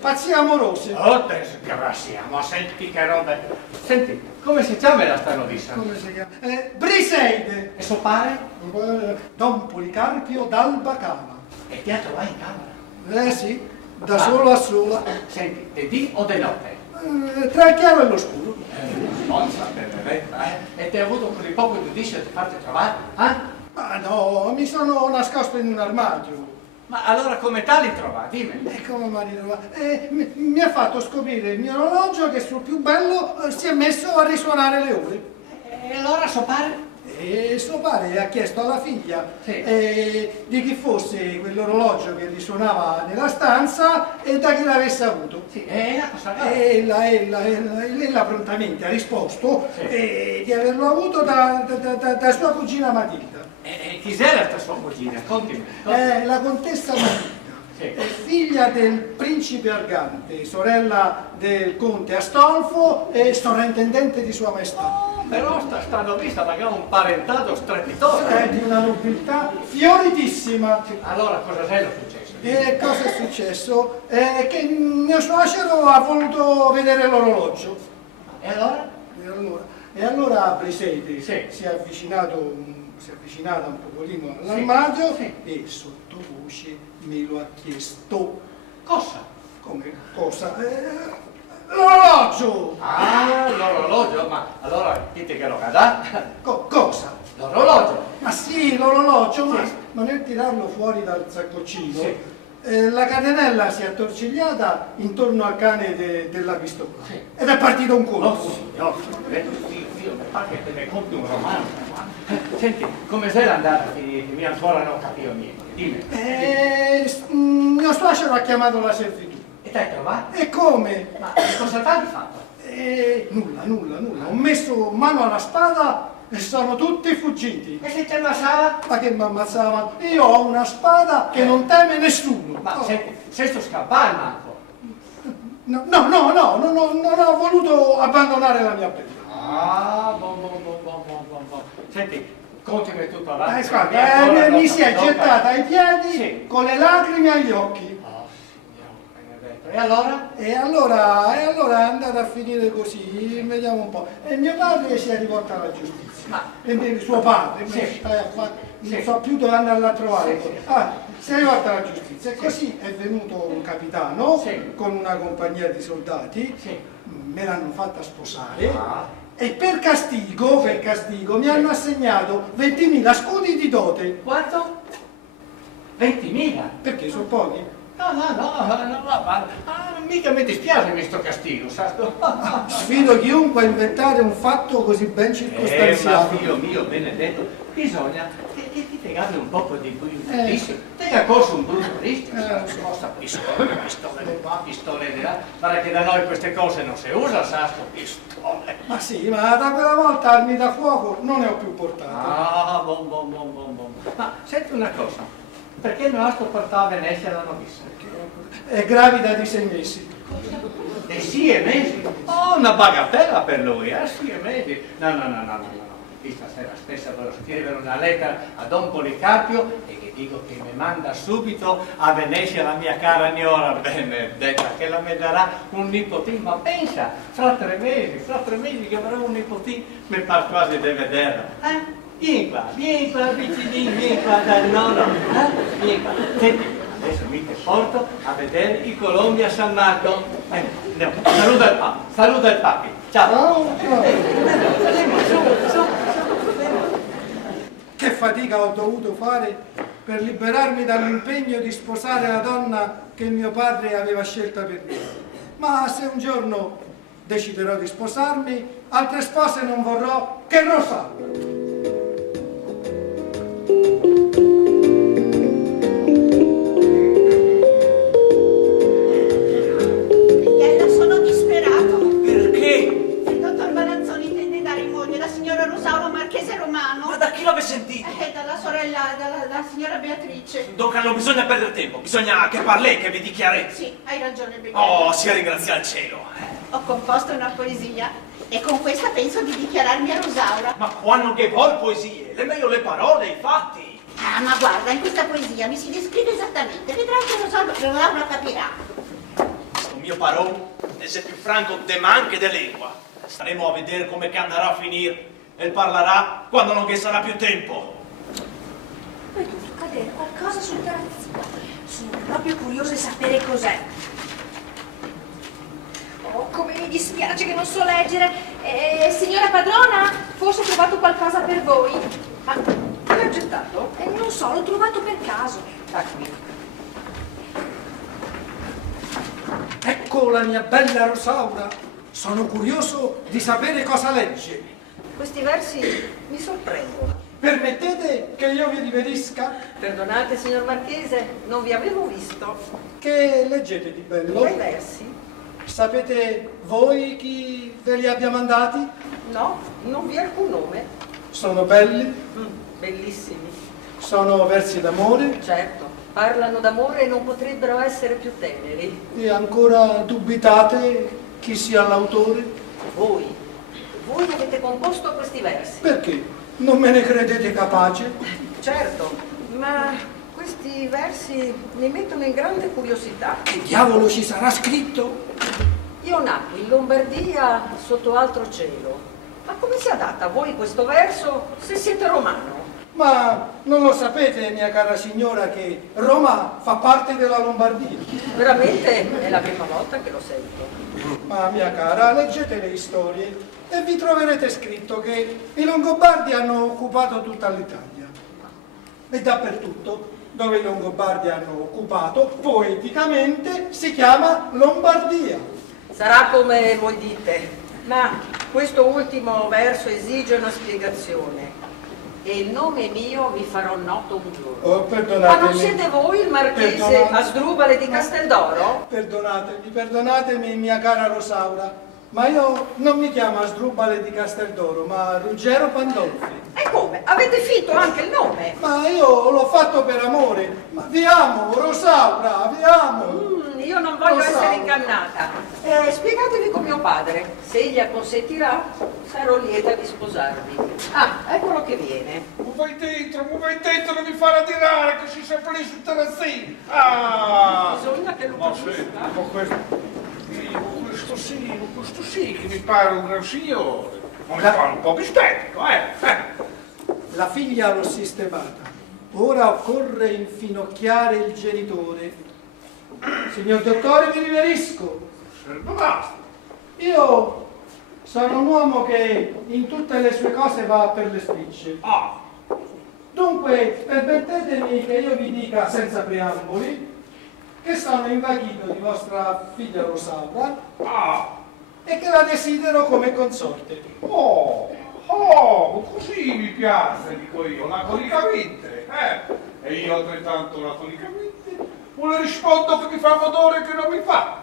pazzie amorose. Oh, te siamo, senti che roba. Senti, come si chiama la sta novissa? Come si chiama? Briseide. E suo padre? Don Policarpio d'Alba Cama. E ti ha trovato in camera? Sì, da solo a sola. Senti, di dì o di notte? Tra il chiaro e l'oscuro. Non sta benedetta, E ti ha avuto così poco giudizio di farti trovare, Ma no, mi sono nascosto in un armadio. Ma allora come tali trovati? Dimmi. Come mi ha ritrovato? Mi ha fatto scoprire il mio orologio che sul più bello si è messo a risuonare le ore. E allora suo padre? E suo padre ha chiesto alla figlia di chi fosse quell'orologio che risuonava nella stanza e da chi l'avesse avuto. Sì, e Ella prontamente ha risposto di averlo avuto da sua cugina Matilda. E chi era questa sua cugina? Contimi. La contessa Matilda. È figlia del principe Argante, sorella del conte Astolfo e sovrintendente di sua maestà. Però sta novista magari un parentato strepitoso. È di una nobiltà fioritissima. Allora cosa è successo? E cosa è successo? Che mio suocero ha voluto vedere l'orologio. E allora? E allora Briseide si è avvicinato si è avvicinata un pocolino all'armadio e sottovoce me lo ha chiesto. Cosa? Come cosa? L'orologio! Ah, l'orologio, ma allora dite che lo cadà? Cosa? L'orologio. Ma sì, l'orologio, Sì. ma nel tirarlo fuori dal sacconcino, Sì. la catenella si è attorcigliata intorno al cane della pistola. Sì. Ed è partito un colpo. Oh, signor, Dio, mi pare che te ne conti un romanzo. Senti, come sei andata a finire? Mi ancora non capivo niente. Dimmi. Mio suocero ha chiamato la servitù. E t'hai trovato? E come? Ma cosa t'hai fatto? Nulla. Ho messo mano alla spada e sono tutti fuggiti. E se ti ammazzava? Ma che mi ammazzavano? Io ho una spada che non teme nessuno. Ma Oh. senti, sei sto scappare, Marco? No, non ho voluto abbandonare la mia bella. Ah, bon. Senti, contami tutto avanti. Guarda, mi si è gettata ai piedi Sì. con le lacrime agli occhi. Oh, signor benedetto. E allora? E allora è andata a finire così, vediamo un po'. E mio padre si è rivolto alla giustizia. E suo padre, Sì. non Sì. so più dove andare a trovare. Sì, sì. Si è rivolto alla giustizia. E così è venuto un capitano Sì. con una compagnia di soldati, Sì. me l'hanno fatta sposare. Ah. E per castigo mi hanno assegnato 20.000 scudi di dote. Quanto? 20.000? Perché sono pochi? No, ma mica mi dispiace questo castigo, sai? Sfido chiunque a inventare un fatto così ben Ma circostanziato. figlio mio benedetto, bisogna che ti pegate un po' di più giustizia. Te ha corso un brutto rischio, costa pistole di là. Guarda che da noi queste cose non si usa, sa, pistole. Ma sì, ma da quella volta armi da fuoco non ne ho più portate. Ah, bon. Ma senti una cosa, perché non has portato a Venezia la novissa? È gravida di 6 mesi. E 6 mesi? Oh, una bagatella per lui, 6 mesi. No. Io stasera stessa volevo scrivere una lettera a Don Policarpio e che dico che mi manda subito a Venezia la mia cara Niora benedetta, che la mi darà un nipotino. Ma pensa, fra 3 mesi che avrò un nipotino, mi par quasi di vederla. Vieni qua, vicinino, vieni qua dal nonno. Vieni qua. Senti, adesso mi ti porto a vedere i colombi a San Marco. Andiamo, saluta il papi. Ciao. Che fatica ho dovuto fare per liberarmi dall'impegno di sposare la donna che mio padre aveva scelta per me. Ma se un giorno deciderò di sposarmi, altre spose non vorrò che Rosaura. Sono disperato. Perché? Il dottor Barazzoni intende dare in moglie la signora Rosaura Marchese Romano. Ma da chi l'ave sentito? Dalla sorella, dalla signora Beatrice. Dunque non bisogna perdere tempo, bisogna che parli, che vi dichiarete. Sì, hai ragione, Beatrice. Oh, sia ringraziato il cielo. Ho composto una poesia e con questa penso di dichiararmi a Rosaura. Ma quando che vuol poesie, le meglio le parole, i fatti. Ah, ma guarda, in questa poesia mi si descrive esattamente. Vedrai che Rosaura capirà. Questo mio parole è più franco de man che de lingua. Staremo a vedere come che andrà a finire. E parlerà quando non che sarà più tempo. Poi è dovuto cadere qualcosa sul terrazzino. Sono proprio curiosa di sapere cos'è. Oh, come mi dispiace che non so leggere. Signora padrona, forse ho trovato qualcosa per voi. Ma chi l'ha gettato? Non so, l'ho trovato per caso. Ecco la mia bella Rosaura. Sono curioso di sapere cosa legge. Questi versi mi sorprendono. Permettete che io vi riverisca? Perdonate, signor Marchese, non vi avevo visto. Che leggete di bello? Quei versi? Sapete voi chi ve li abbia mandati? No, non vi è alcun nome. Sono belli? Bellissimi. Sono versi d'amore? Certo, parlano d'amore e non potrebbero essere più teneri. E ancora dubitate chi sia l'autore? Voi avete composto questi versi. Perché? Non me ne credete capace? Certo, ma questi versi mi mettono in grande curiosità. Che diavolo ci sarà scritto? Io nacqui in Lombardia sotto altro cielo. Ma come si adatta a voi questo verso se siete romano? Ma non lo sapete, mia cara signora, che Roma fa parte della Lombardia? Veramente è la prima volta che lo sento. Ma mia cara, leggete le storie e vi troverete scritto che i Longobardi hanno occupato tutta l'Italia. E dappertutto dove i Longobardi hanno occupato, poeticamente si chiama Lombardia. Sarà come voi dite, ma questo ultimo verso esige una spiegazione. E il nome mio vi farò noto un giorno. Oh, Ma perdonatemi. non siete voi il marchese Perdonatemi. Asdrubale di Casteldoro? Perdonatemi, mia cara Rosaura, ma io non mi chiamo Asdrubale di Casteldoro, ma Ruggero Pandolfi. E come? Avete finto anche il nome? Ma io l'ho fatto per amore. Ma vi amo, Rosaura, vi amo. Io non voglio Lo so. essere ingannata. Spiegatevi con mio padre. Se egli acconsentirà, sarò lieta di sposarvi. Ah, eccolo che viene. Vai dentro, non mi fare addirare che si sempre lì sul terrazzino. Ah! Bisogna che lo Ma capisca. sì, ma questo sì che mi pare un gran signore. Ma mi pare un po' bistecco, La figlia l'ho sistemata. Ora occorre infinocchiare il genitore. Signor dottore, vi riverisco. Serve basta. Io sono un uomo che in tutte le sue cose va per le spicce. Ah! Dunque, permettetemi che io vi dica senza preamboli che sono invaghito di vostra figlia Rosaura Ah! e che la desidero come consorte. Oh, così mi piace, dico io, laconicamente, E io altrettanto laconicamente le rispondo che mi fa un odore che non mi fa,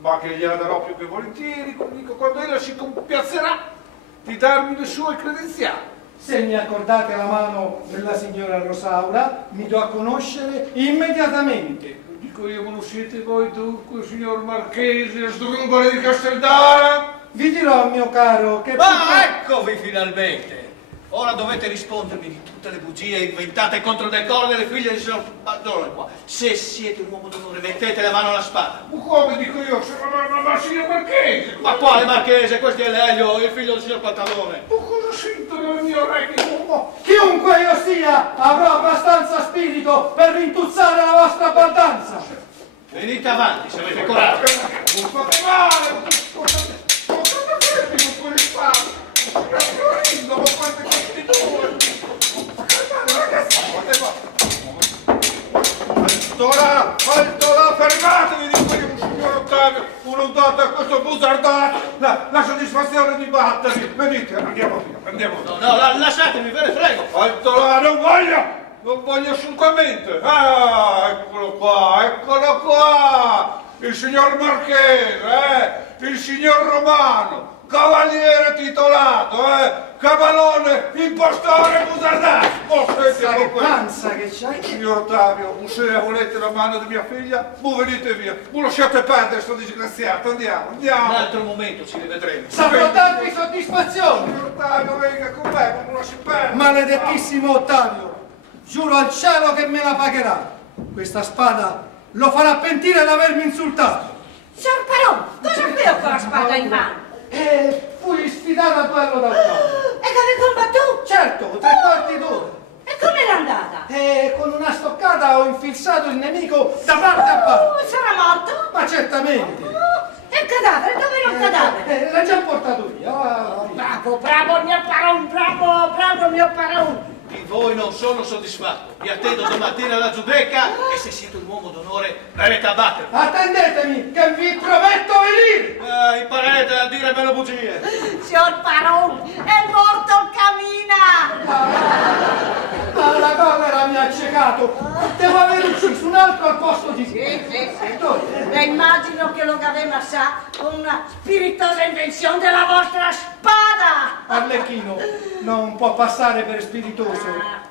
ma che gliela darò più che volentieri, dico, quando ella si compiacerà di darmi le sue credenziali. Se mi accordate la mano della signora Rosaura, mi do a conoscere immediatamente. Dico io, ma non siete voi dunque, signor Marchese Asdrubale di Casteldara? Vi dirò, mio caro, che... Ma eccovi finalmente! Ora dovete rispondermi di tutte le bugie inventate contro del coro delle figlie del signor Padrone qua. Se siete un uomo d'onore, mettete la mano alla spada. Ma come dico io, ma signor Marchese? Ma quale marchese? Questo è Lelio, il figlio del signor Pantalone. Ma cosa sento nelle mie orecchie? Chiunque io sia, avrò abbastanza spirito per rintuzzare la vostra baldanza. Venite avanti se avete coraggio. Non fate male! Non fate con quelle spalle! Rindo, ma quante questi due! Ragazzi, fate Altola, fermatevi di quelli, signor Ottavio! Un'ondata a questo bugiardato! La soddisfazione di battervi! Venite, andiamo via! No, lasciatemi, ve ne prego. Altola, non voglio assolutamente! Ah, eccolo qua! Il signor Marchese, il signor Romano, cavaliere titolato, cavallone, impostore, bugiardato! Che panza che c'hai! Signor Ottavio, se volete la mano di mia figlia, venite via, non lasciate perdere sto disgraziato, andiamo! Un altro momento ci rivedremo. Saprò darvi soddisfazione! Signor Ottavio, venga con me, ma non lasci perdere! Maledettissimo Ottavio, giuro al cielo che me la pagherà. Questa spada lo farà pentire d'avermi insultato. Signor Parò, cosa avevo con la spada in mano? E fui sfidato a duello da Ottavio. E che avevi combattuto? Certo, 3/4 d'ora. E come l'è andata? E con una stoccata ho infilzato il nemico da parte a parte. Sarà morto? Ma certamente. E il cadavere? Dove era il cadavere? L'ha già portato via. Bravo mio Parò, bravo mio Parò. Di voi non sono soddisfatto. Vi attendo domattina alla Giudecca e se siete un uomo d'onore verrete a battermi. Attendetemi, che vi prometto venire. Imparate a dire meno bugie. Signor Parò, è morto il Camina! Ma la collera mi ha accecato. Devo aver ucciso un altro al posto di Sì. Le immagino che lo aveva sa una spiritosa invenzione della vostra spada! Arlecchino non può passare per spiritoso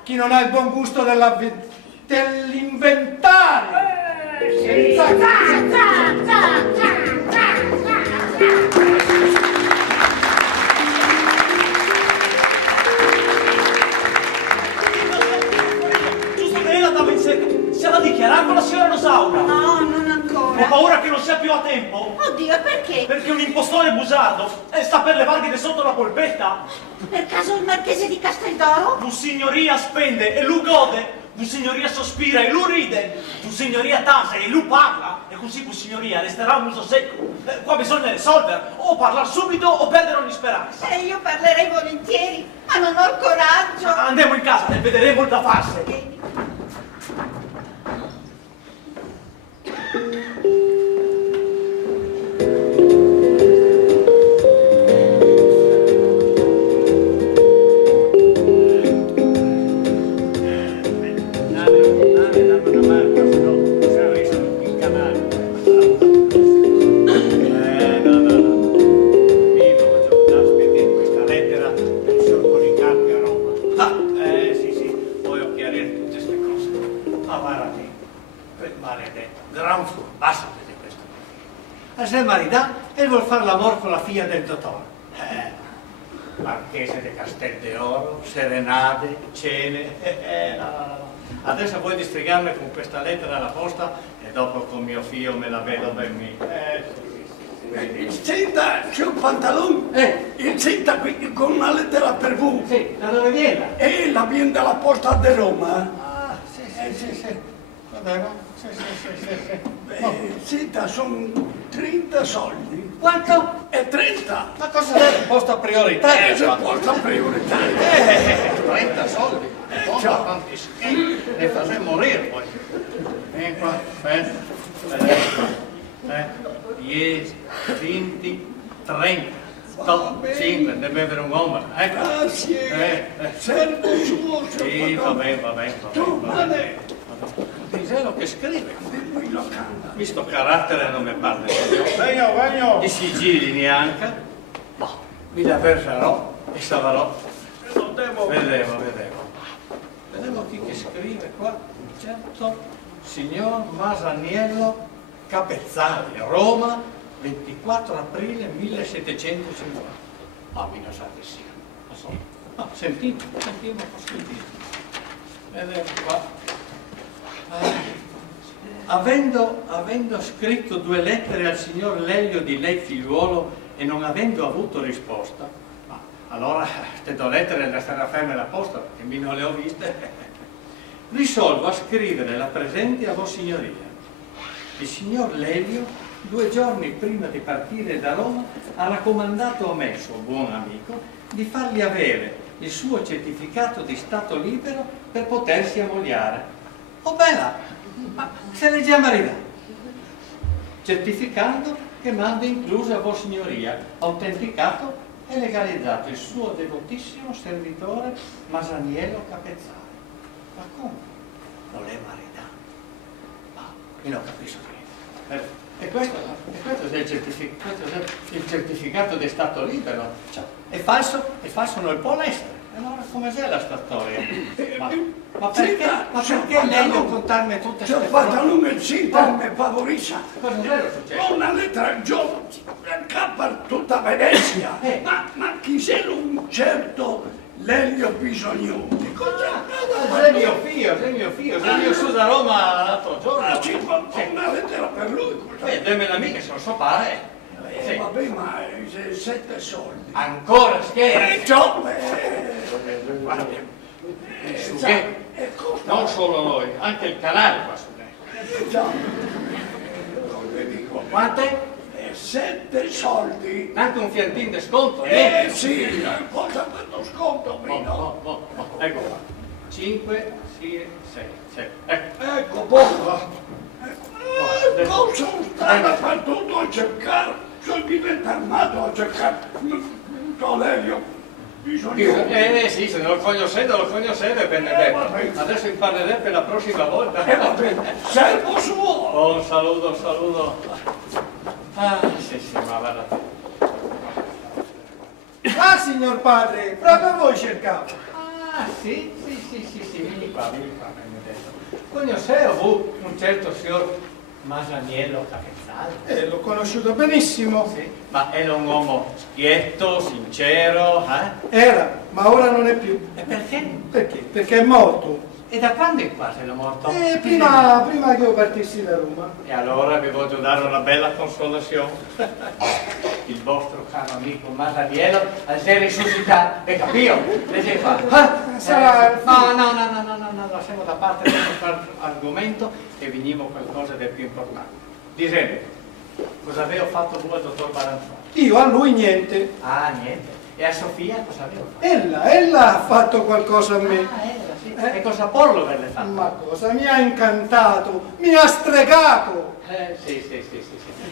chi non ha il buon gusto dell'inventare. Giusto che lei la dava in secca. Se la dichiarà con la signora Rosaura. No, non ancora. Ho paura che non sia più a tempo. Oddio, è perché? Perché un impostore busardo sta per levargli da sotto la polpetta. Per caso il marchese di Casteldoro? Signoria spende e lui gode. Signoria sospira e lui ride. Signoria tasa e lui parla. E così signoria resterà un muso secco. Qua bisogna risolvere. O parlare subito o perdere ogni speranza. Io parlerei volentieri, ma non ho il coraggio. Andiamo in casa e vedremo il da farsi. Se marità e vuol fare l'amor con la figlia del dottore. Marchese di Casteldoro, serenate, cene. No. Adesso vuoi distrigarmi con questa lettera alla posta e dopo con mio figlio me la vedo ben mica. Senta, c'è un pantalone. Senta qui con una lettera per voi. Sì, da dove viene? La viene dalla posta di Roma. Ah, sì. Va bene. Sì. Senta, sono 30 soldi. Quanto? 30. Ma cosa è posta prioritaria? C'è posta prioritaria. 30 soldi. Ciao. Quanti schifi. Ne fai morire poi. Vieni qua. 10, 20, 30. Stop, 5, deve avere un uomo. Grazie. Servo suo. Sì, va bene. Diselo che scrive. Questo carattere non mi parla. Vengo. I sigilli neanche. Ma mi la verserò e saprò. Vedevo. Vedevo chi che scrive qua. Certo, signor Masaniello Capezzali, Roma, 24 aprile 1750. Ma mi sa che sia. No, sentite. Vedevo qua. Avendo scritto 2 lettere al signor Lelio di lei figliuolo e non avendo avuto risposta, allora te do lettere da stare ferme alla posta perché mi non le ho viste, risolvo a scrivere la presente a Vossignoria. Il signor Lelio, 2 giorni prima di partire da Roma, ha raccomandato a me, suo buon amico, di fargli avere il suo certificato di stato libero per potersi ammogliare. Oh bella, ma se ne già marita. Certificando che manda incluso a Vossignoria, autenticato e legalizzato il suo devotissimo servitore Masaniello Capezzali. Ma come? Non è marita? Ma io non capisco niente. E questo è il certificato di stato libero. Cioè, è falso non può essere. Allora come c'è la storia? Ma perché lei non contarmi tutte queste cose? C'è il pantalone cinta mi favorisce. Cosa è successo? Una lettera al giorno, per tutta Venezia. Ma chi sei un certo Lelio Bisognuti? Sei mio figlio, sei mio su da Roma l'altro giorno. Una lettera per lui. Demmela mica, se lo so pare. Sì. Vabbè, ma 7 soldi. Ancora scherzo? Su che? Non solo noi, anche il canale qua su Quante? 7 soldi. Anche un fiantin di sconto? Sì, cosa fatto sconto, Pino? Ecco qua. 5, 6. Ecco, poco. Cosa stare per tutto a cercare? Sono diventato armato a cercare Lelio Bisognuti. Sì, se lo conoscete, Benedetto. Adesso imparerete per la prossima volta. Servo suo! Oh, saluto. Sì, ma guarda. Ah, signor padre, proprio voi cercavo. Sì, vieni qua, Benedetto. Conoscevo un certo signor Masaniello Capezzali. L'ho conosciuto benissimo. Sì, ma era un uomo schietto, sincero, Era, ma ora non è più. E perché? Perché? Perché è morto. E da quando è qua se l'è morto? Prima che io partissi da Roma. E allora vi voglio dare una bella consolazione. Il vostro caro amico Masaniello si è risuscitato, e capito? Legge qua. Sarà... No, lasciamo da parte questo argomento e veniamo a qualcosa del più importante. Dicendo, cosa avevo fatto voi al dottor Baranzoni? Io a lui niente. Ah, niente. E a Sofia cosa avevo fatto? Ella ha fatto qualcosa a me. Ella, sì. E cosa Porlo averle fatto? Ma cosa? Mi ha incantato, mi ha stregato. Sì.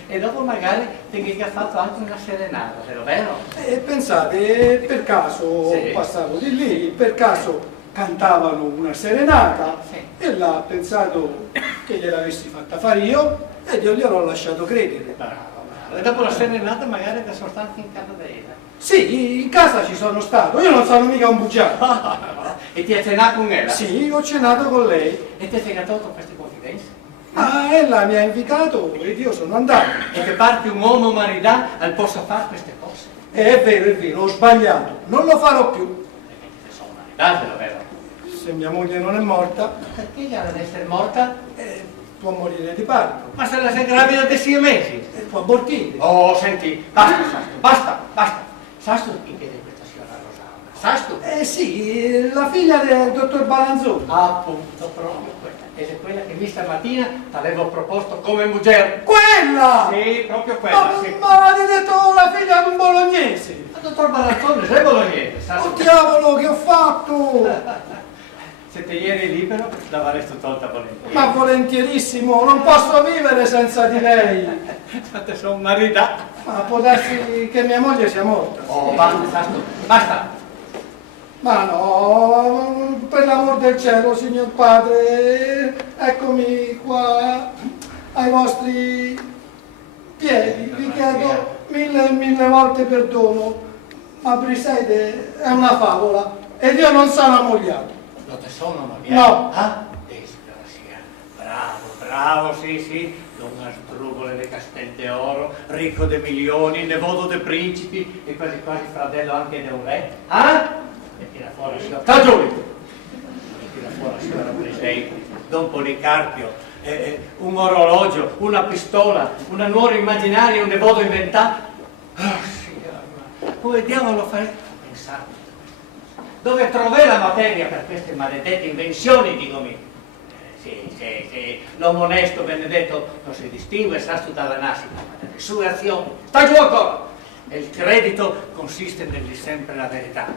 E dopo magari ti ha fatto anche una serenata, vero? E pensate, per caso passavo di lì, per caso cantavano una serenata, e l'ha pensato che gliel'avessi fatta fare io, ed io gliel'ho lasciato credere. Bravo. E dopo la serenata magari ti sono stati in casa della. Sì, in casa ci sono stato, io non sono mica un bugiardo. E ti hai cenato con ella? Sì, ho cenato con lei. E ti sei dato queste confidenze? Ma ella mi ha invitato ed io sono andato. E che parte un uomo marità al possa fare queste cose? È vero, ho sbagliato, non lo farò più. Perché ti sono maritatelo, vero? Se mia moglie non è morta, Perché gli ha di essere morta? può morire di parto. Ma se la sei gravida di 6 mesi? E può abortire. Oh, senti, basta. Sai tu chi chiede questa signora Rosaura? Sai tu? Sì, la figlia del dottor Balanzoni. Appunto, proprio quella. Ed è quella che stamattina ti avevo proposto come moglie. Quella! Sì, proprio quella, sì. Ma avete detto la figlia di un bolognese. Ma dottor Balanzoni, sei bolognese, sai? Oh diavolo, che ho fatto? Se te ieri libero, l'avresti tolta volentieri. Ma volentierissimo, non posso vivere senza di lei. Ma te sono maritata. Ma può darsi che mia moglie sia morta. Oh, basta. Ma no, per l'amor del cielo, signor padre, eccomi qua ai vostri piedi. Vi chiedo mille volte perdono, ma Briseide è una favola ed io non sono ammogliato. Non te sono ammogliato? No. Ah? Disgrazia. Bravo, sì. Don Astrugolo de Casteldeoro, ricco de milioni, nevoto de principi e quasi fratello anche di un re. Ah? E tira fuori la signora. Cagioli! Tira fuori la signora Briseide, Don Policarpio, un orologio, una pistola, una nuora immaginaria, un nevoto inventato. Oh, signora, come diavolo fai? Pensate. Dove trovai la materia per queste maledette invenzioni, dico mio? Sì, l'uomo onesto, benedetto, non si distingue, sa dalla nascita, ma dalle sue azioni. Sta giù ancora! E il credito consiste nel dire sempre la verità.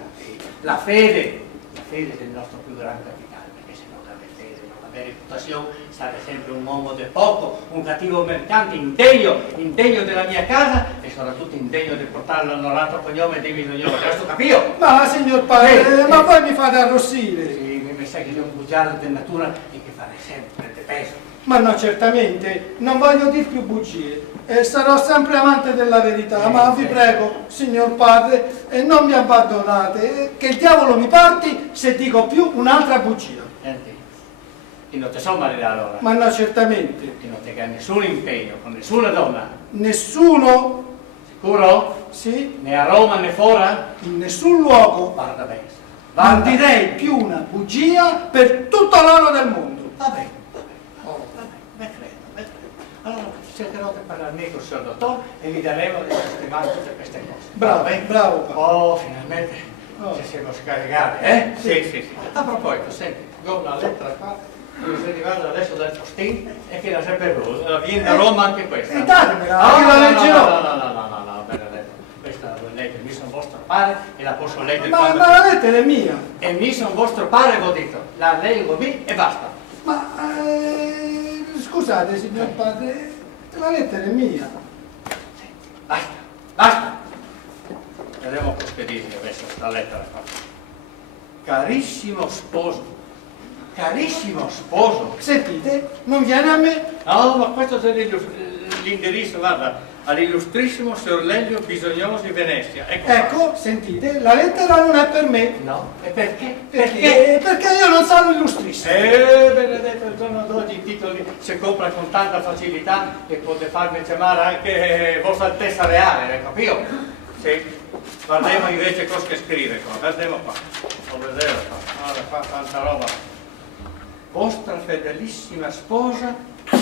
La fede del nostro più grande capitale, perché se non avete fede, non avete reputazione, state sempre un uomo di poco, un cattivo mercante, indegno della mia casa e soprattutto indegno di portare l'onorato cognome dei bisognosi. Questo capito? Ma signor padre, ma voi mi fate arrossire. Sì, mi sa che io un bugiardo di natura e che fare sempre di peso. Ma no, certamente, non voglio dir più bugie. E sarò sempre amante della verità, ma vi prego, signor padre, non mi abbandonate, che il diavolo mi parti se dico più un'altra bugia. Senti, io non ti so marito allora. Ma no, certamente. Io non ti ho nessun impegno con nessuna donna. Nessuno? Sicuro? Sì. Né a Roma né fuori? In nessun luogo. Guarda bene. Non direi più una bugia per tutto l'oro del mondo. Va bene. Me credo. Allora cercherò di parlarmi col signor dottore e vi daremo di sistemare tutte queste cose. Bravo padre. Oh, finalmente ci siamo scaricati, eh? Sì. A proposito, senti, ho una lettera qua che mi sta arrivando adesso dal postino e che la sempre viene da Roma anche questa. E datemela, che la leggerò. No, Benedetto. Questa la vuoi leggere, mi sono vostro padre e la posso leggere Ma quando... la lettera è mia. E mi sono vostro padre, vi ho detto, la leggo qui e basta. Ma scusate, signor padre, la lettera è mia. Basta. Vedremo che spedire adesso questa lettera qua. Carissimo sposo. Sentite, non viene a me. No, ma questo è l'indirizzo, guarda, all'illustrissimo Sor Lelio Bisognosi Venezia. Ecco, sentite, la lettera non è per me. No, e perché? Perché io non sono illustrissimo. Benedetto, il giorno d'oggi i titoli si comprano con tanta facilità che potete farmi chiamare anche Vostra Altezza Reale, capito? Sì. Guardiamo invece cosa che scrive qua, guardiamo qua. Lo vedete qua, guarda qua, tanta roba. vostra fedelissima sposa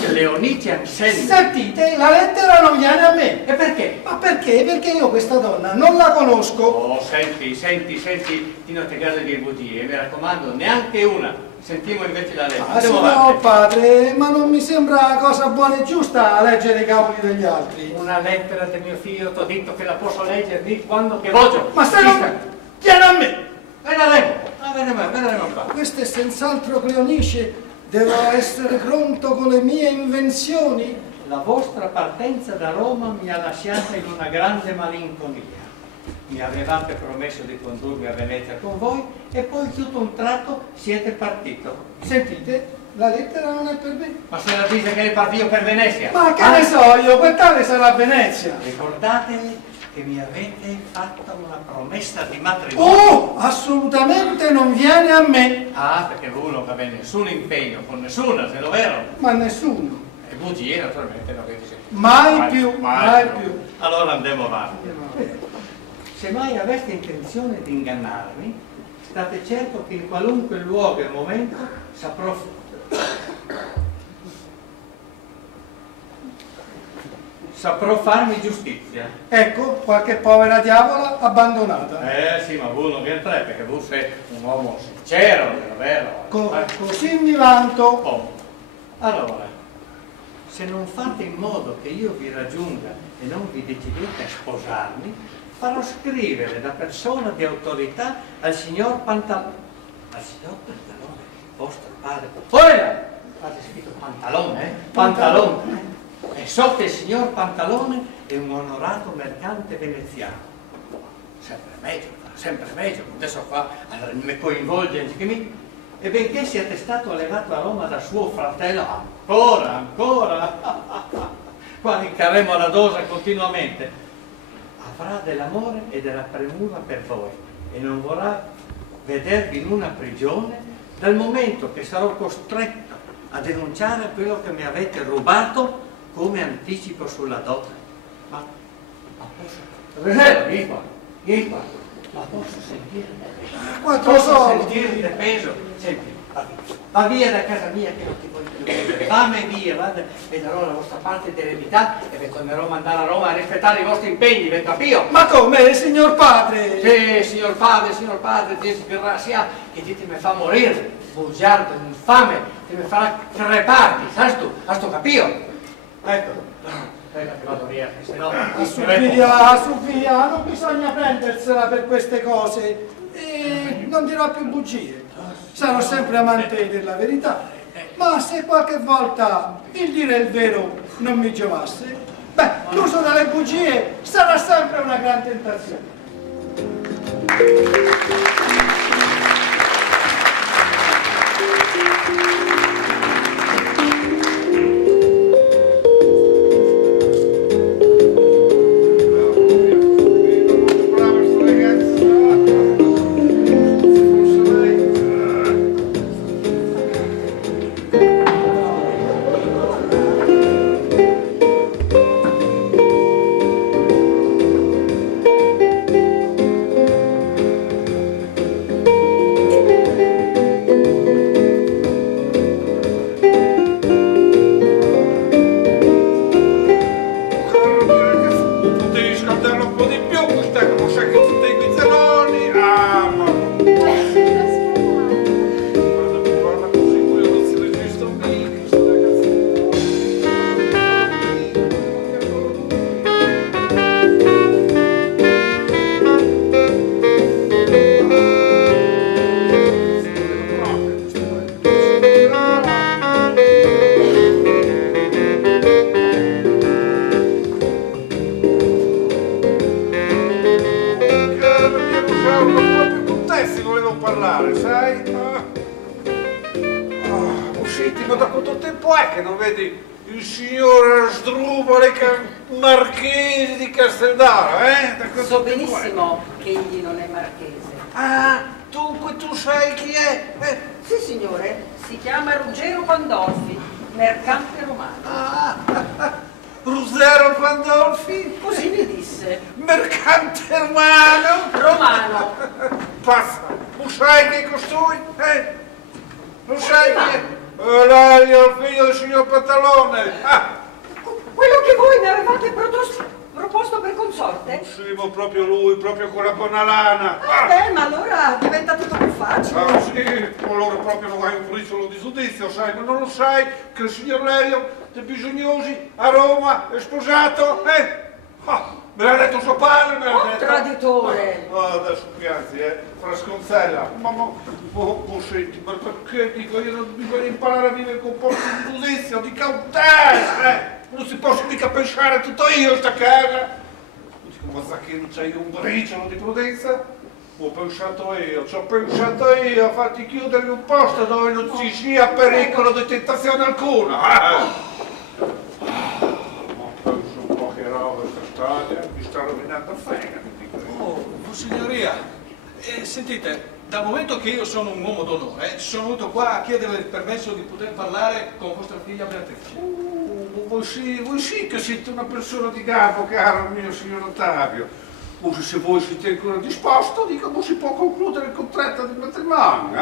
Leonice Anselmi. Sentite, la lettera non viene a me. E perché? Ma perché? Perché io questa donna non la conosco. Oh, senti, ti non ti case di bugie, mi raccomando, neanche una. Sentiamo invece la lettera. Ah, sì, no, padre, ma non mi sembra cosa buona e giusta leggere i cavoli degli altri. Una lettera del mio figlio, ti ho detto che la posso leggere di quando che voglio. Ma se non... Viene a me! Vedremo qua. Questo è senz'altro Cleonice. Devo essere pronto con le mie invenzioni. La vostra partenza da Roma mi ha lasciata in una grande malinconia. Mi avevate promesso di condurmi a Venezia con voi e poi tutto un tratto siete partito. Sentite, la lettera non è per me. Ma se la dice che è partito per Venezia? Ma che ne so io, quel tale sarà Venezia. Ricordatevi che mi avete fatto una promessa di matrimonio. Oh, assolutamente non viene a me. Ah, perché voi non avete nessun impegno con nessuna, se lo vero? Ma nessuno. E bugie, naturalmente, non avete sentito. Mai più. Allora andiamo avanti. Se mai aveste intenzione di ingannarmi, state certo che in qualunque luogo e momento saprò farmi giustizia. Ecco, qualche povera diavola abbandonata. Sì, ma voi non viene tre, perché voi siete un uomo sincero, vero? Così mi vanto. Oh. Allora, se non fate in modo che io vi raggiunga e non vi decidete a sposarmi, farò scrivere da persona di autorità al signor Pantalone. Al signor Pantalone, vostro padre. Ora! Fate scritto Pantalone, Pantalone. E so che il signor Pantalone è un onorato mercante veneziano. Sempre meglio. Adesso qua mi coinvolge anche me. E benché siate stato allevato a Roma da suo fratello, ancora, qua rincaremo la dosa continuamente, avrà dell'amore e della premura per voi e non vorrà vedervi in una prigione dal momento che sarò costretto a denunciare quello che mi avete rubato come anticipo sulla dote. Ma posso... Vieni qua. Ma posso sentirne peso? Senti, va via da casa mia che non ti voglio più vedere. Fammi via, vada, e darò la vostra parte di eredità e vi tornerò a mandare a Roma a rispettare i vostri impegni, ben capito? Ma come, signor padre? Sì, signor padre, Dio sia che ti mi fa morire, bugiardo, infame, ti mi farà creparti, sai tu, hai sto capito? Ecco. Che vado via, se no... Su via, non bisogna prendersela per queste cose. E non dirò più bugie. Sarò sempre amante della verità. Ma se qualche volta il dire il vero non mi giovasse, beh, l'uso delle bugie sarà sempre una gran tentazione. So benissimo che egli non è marchese. Ah, dunque tu sai chi è? Sì, signore, si chiama Ruggero Pandolfi, mercante romano. Ruggero Pandolfi? Così mi disse. Mercante romano? Romano. Passa, tu sai che è costui? Lo sai chi è? Lelio, il figlio del signor Pantalone. Quello che voi mi avevate proposto per consorte? Sì, ma proprio lui, proprio con la buona lana. Ma allora diventa tutto più facile. Sì, allora proprio non hai un briciolo di giudizio, sai, ma non lo sai che il signor Lelio dei Bisognosi a Roma è sposato, me l'ha detto suo padre, me l'ha detto. Traditore. Adesso pianti, frasconzella. Ma senti, ma perché dico io non bisogna imparare a vivere con un po' di giudizio, di cautela, non si posso mica pensare tutto io sta casa. Dico, ma sa che non c'hai un briciolo di prudenza? Ho pensato io, ci ho pensato io a farti chiudere in un posto dove non ci sia pericolo di tentazione alcuna. Mi sta rovinando il fegato. Oh, signoria, sentite, dal momento che io sono un uomo d'onore, sono venuto qua a chiedere il permesso di poter parlare con vostra figlia Beatrice. Voi sì che siete una persona di garbo, caro mio signor Ottavio. Se voi siete ancora disposto, dico, non si può concludere il contratto di matrimonio,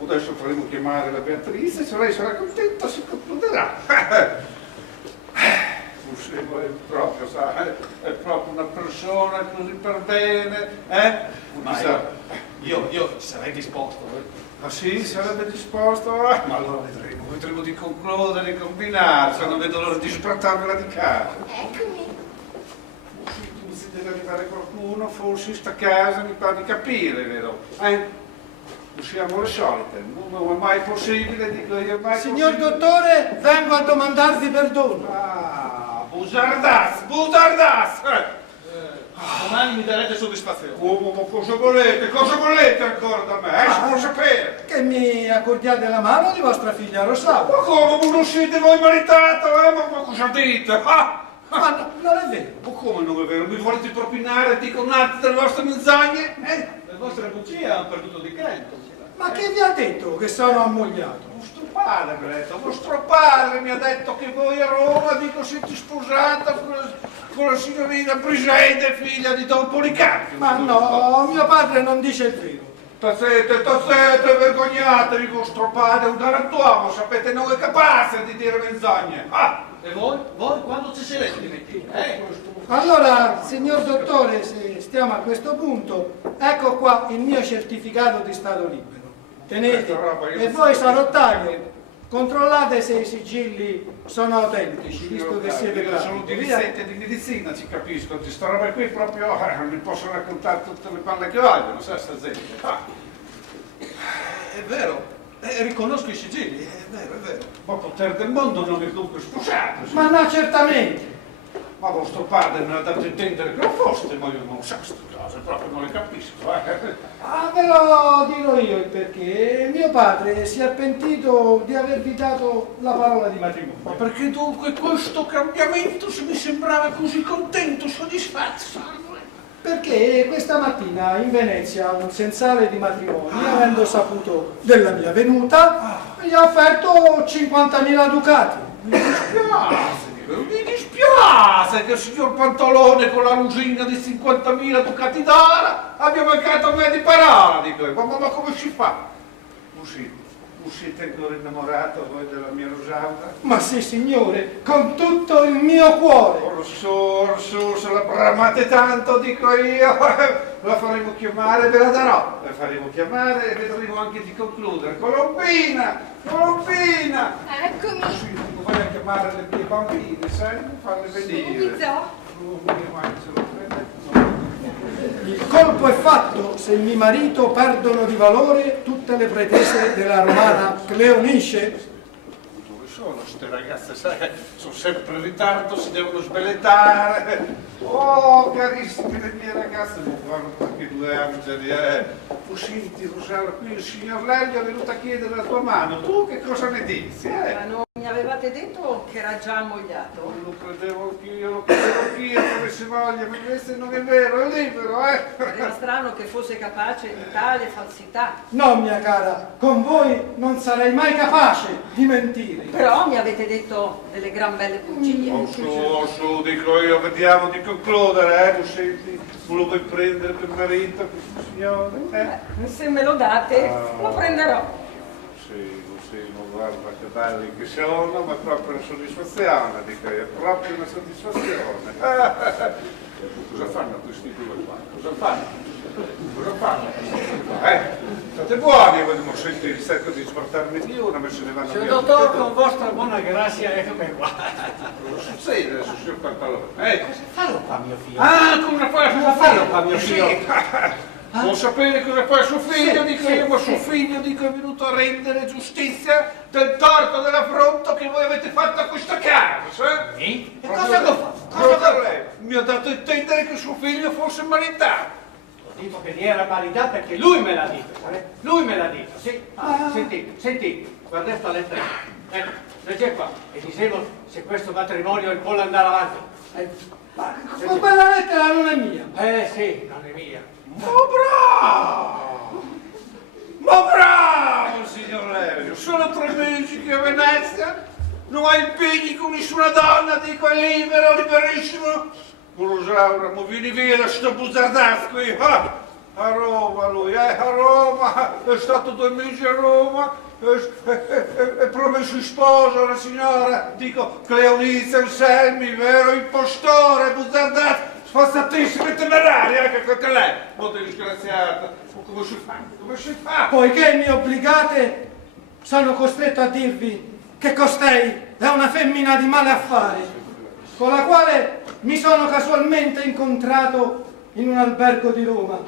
Adesso faremo chiamare la Beatrice, se lei sarà contenta si concluderà. È proprio, sai, è proprio una persona così per bene, Ma io sarei disposto. Ah sì, sarebbe disposto? Ma allora vedremo di concludere, di combinare, non vedo l'ora di sbrattarmela di casa. Eccomi. Se deve arrivare qualcuno, forse in sta casa mi pare di capire, vero? Non siamo le solite, non è mai possibile, dico io, mai Signor possibile. dottore, vengo a domandarvi perdono. Bugiardas! Domani mi darete soddisfazione. Ma cosa volete ancora da me? Si può sapere? Che mi accordiate la mano di vostra figlia Rosaura. Ma come non siete voi maritato? Ma cosa dite? Ma non è vero. Ma come non è vero? Mi volete propinare, dico, un'altra delle vostre menzogne? Le vostre bugie hanno perduto di credito. Ma che vi ha detto che sono ammogliato? Vostro padre mi ha detto che voi a Roma, dico, siete sposata con la signorina Brisende, figlia di Don Policarpio. Ma no, mio padre non dice il vero. Tazzete, vergognatevi, vostro padre è un galantuomo, sapete, non è capace di dire menzogne. E voi quando ci sarete dimenticati? Allora, signor dottore, se stiamo a questo punto, ecco qua il mio certificato di stato libero. Tenete, e voi Sarottaglio, controllate se i sigilli sono autentici, visto che siete bravi. Sono di ricette di medicina, ci capisco, di sta roba qui proprio non mi posso raccontare tutte le palle che vogliono, sa sta gente. È vero, riconosco i sigilli, è vero. Ma potere del mondo non è dunque sposato. Sì. Ma no, certamente. Ma vostro padre me l'ha dato a intendere che lo foste, ma io non so queste cose, proprio non le capisco. Ve lo dirò io il perché. Mio padre si è pentito di avervi dato la parola di matrimonio. Ma perché dunque questo cambiamento se mi sembrava così contento, soddisfatto? Perché questa mattina in Venezia un sensale di matrimoni, avendo saputo della mia venuta, gli ha offerto 50.000 ducati. Mi dispiace che il signor Pantalone con la lusina di 50.000 ducati d'oro abbia mancato a me di parola, dico. Ma come si fa? Non siete ancora innamorato voi della mia Rosaura? Ma sì, signore, con tutto il mio cuore. Orsù, se la bramate tanto, dico io, la faremo chiamare, ve la darò. La faremo chiamare e vedremo anche di concludere. Colombina! Eccomi. Sì, vai a chiamare le mie bambine, sai? Farle venire. Il colpo è fatto se il mio marito perdono di valore tutte le pretese della romana Cleonice. Dove sono queste ragazze? Sai, sono sempre in ritardo, si devono sbellettare. Oh, carissime le mie ragazze, non fanno anche due angeli, Senti, Rosaura, qui il signor Lelio è venuto a chiedere la tua mano. Tu che cosa ne dici? Ma non mi avevate detto che era già ammogliato? Lo credevo anch'io, come si voglia, ma questo non è vero, è libero, Era strano che fosse capace di tale falsità. No, mia cara, con voi non sarei mai capace di mentire. Però mi avete detto delle gran belle bugie. Su, dico io, vediamo di concludere, tu senti, lo vuoi prendere per marito questo signore? Se me lo date, lo prenderò. sì, ma guarda che belli che sono, ma proprio una soddisfazione, dico io, proprio una soddisfazione. Cosa fanno questi due qua? Cosa fanno? State buoni, vogliamo sentire il secco di sportarne di una, ma se ne vanno Signor via. dottor, con vostra buona grazia, eccomi qua. Cosa succede adesso, signor Pantalone? Cosa farò qua, mio figlio? Ah, come fa Cosa farò qua, mio figlio? Vuol sapere cosa fa suo figlio? Dico io, ma suo figlio dico, è venuto a rendere giustizia del torto dell'affronto che voi avete fatto a questa casa, E cosa devo fare? Proprio lei mi ha dato a intendere che suo figlio fosse maritato. Ho detto che gli era marità perché lui me l'ha detto, lui me l'ha detto, sì. Senti, guarda sta lettera. Ecco, legge qua. E dicevo, se questo matrimonio può andare avanti. Ma quella lettera non è mia. Sì, non è mia. Ma bravo, signor Lelio! Sono 3 mesi che a Venezia non ha impegni con nessuna donna, dico è libero, liberissimo. Rosaura, ma vieni via da sto buzzardazzo qui, a Roma lui, a Roma, è stato 2 mesi a Roma, è promesso in sposa la signora, dico Cleonizia Anselmi, vero impostore, buzzardazzo, sfazzatissima e temeraria, anche questa lei, molto disgraziata, come si fa? Come si fa? Poiché mi obbligate, sono costretto a dirvi che costei è una femmina di male affari, con la quale mi sono casualmente incontrato in un albergo di Roma.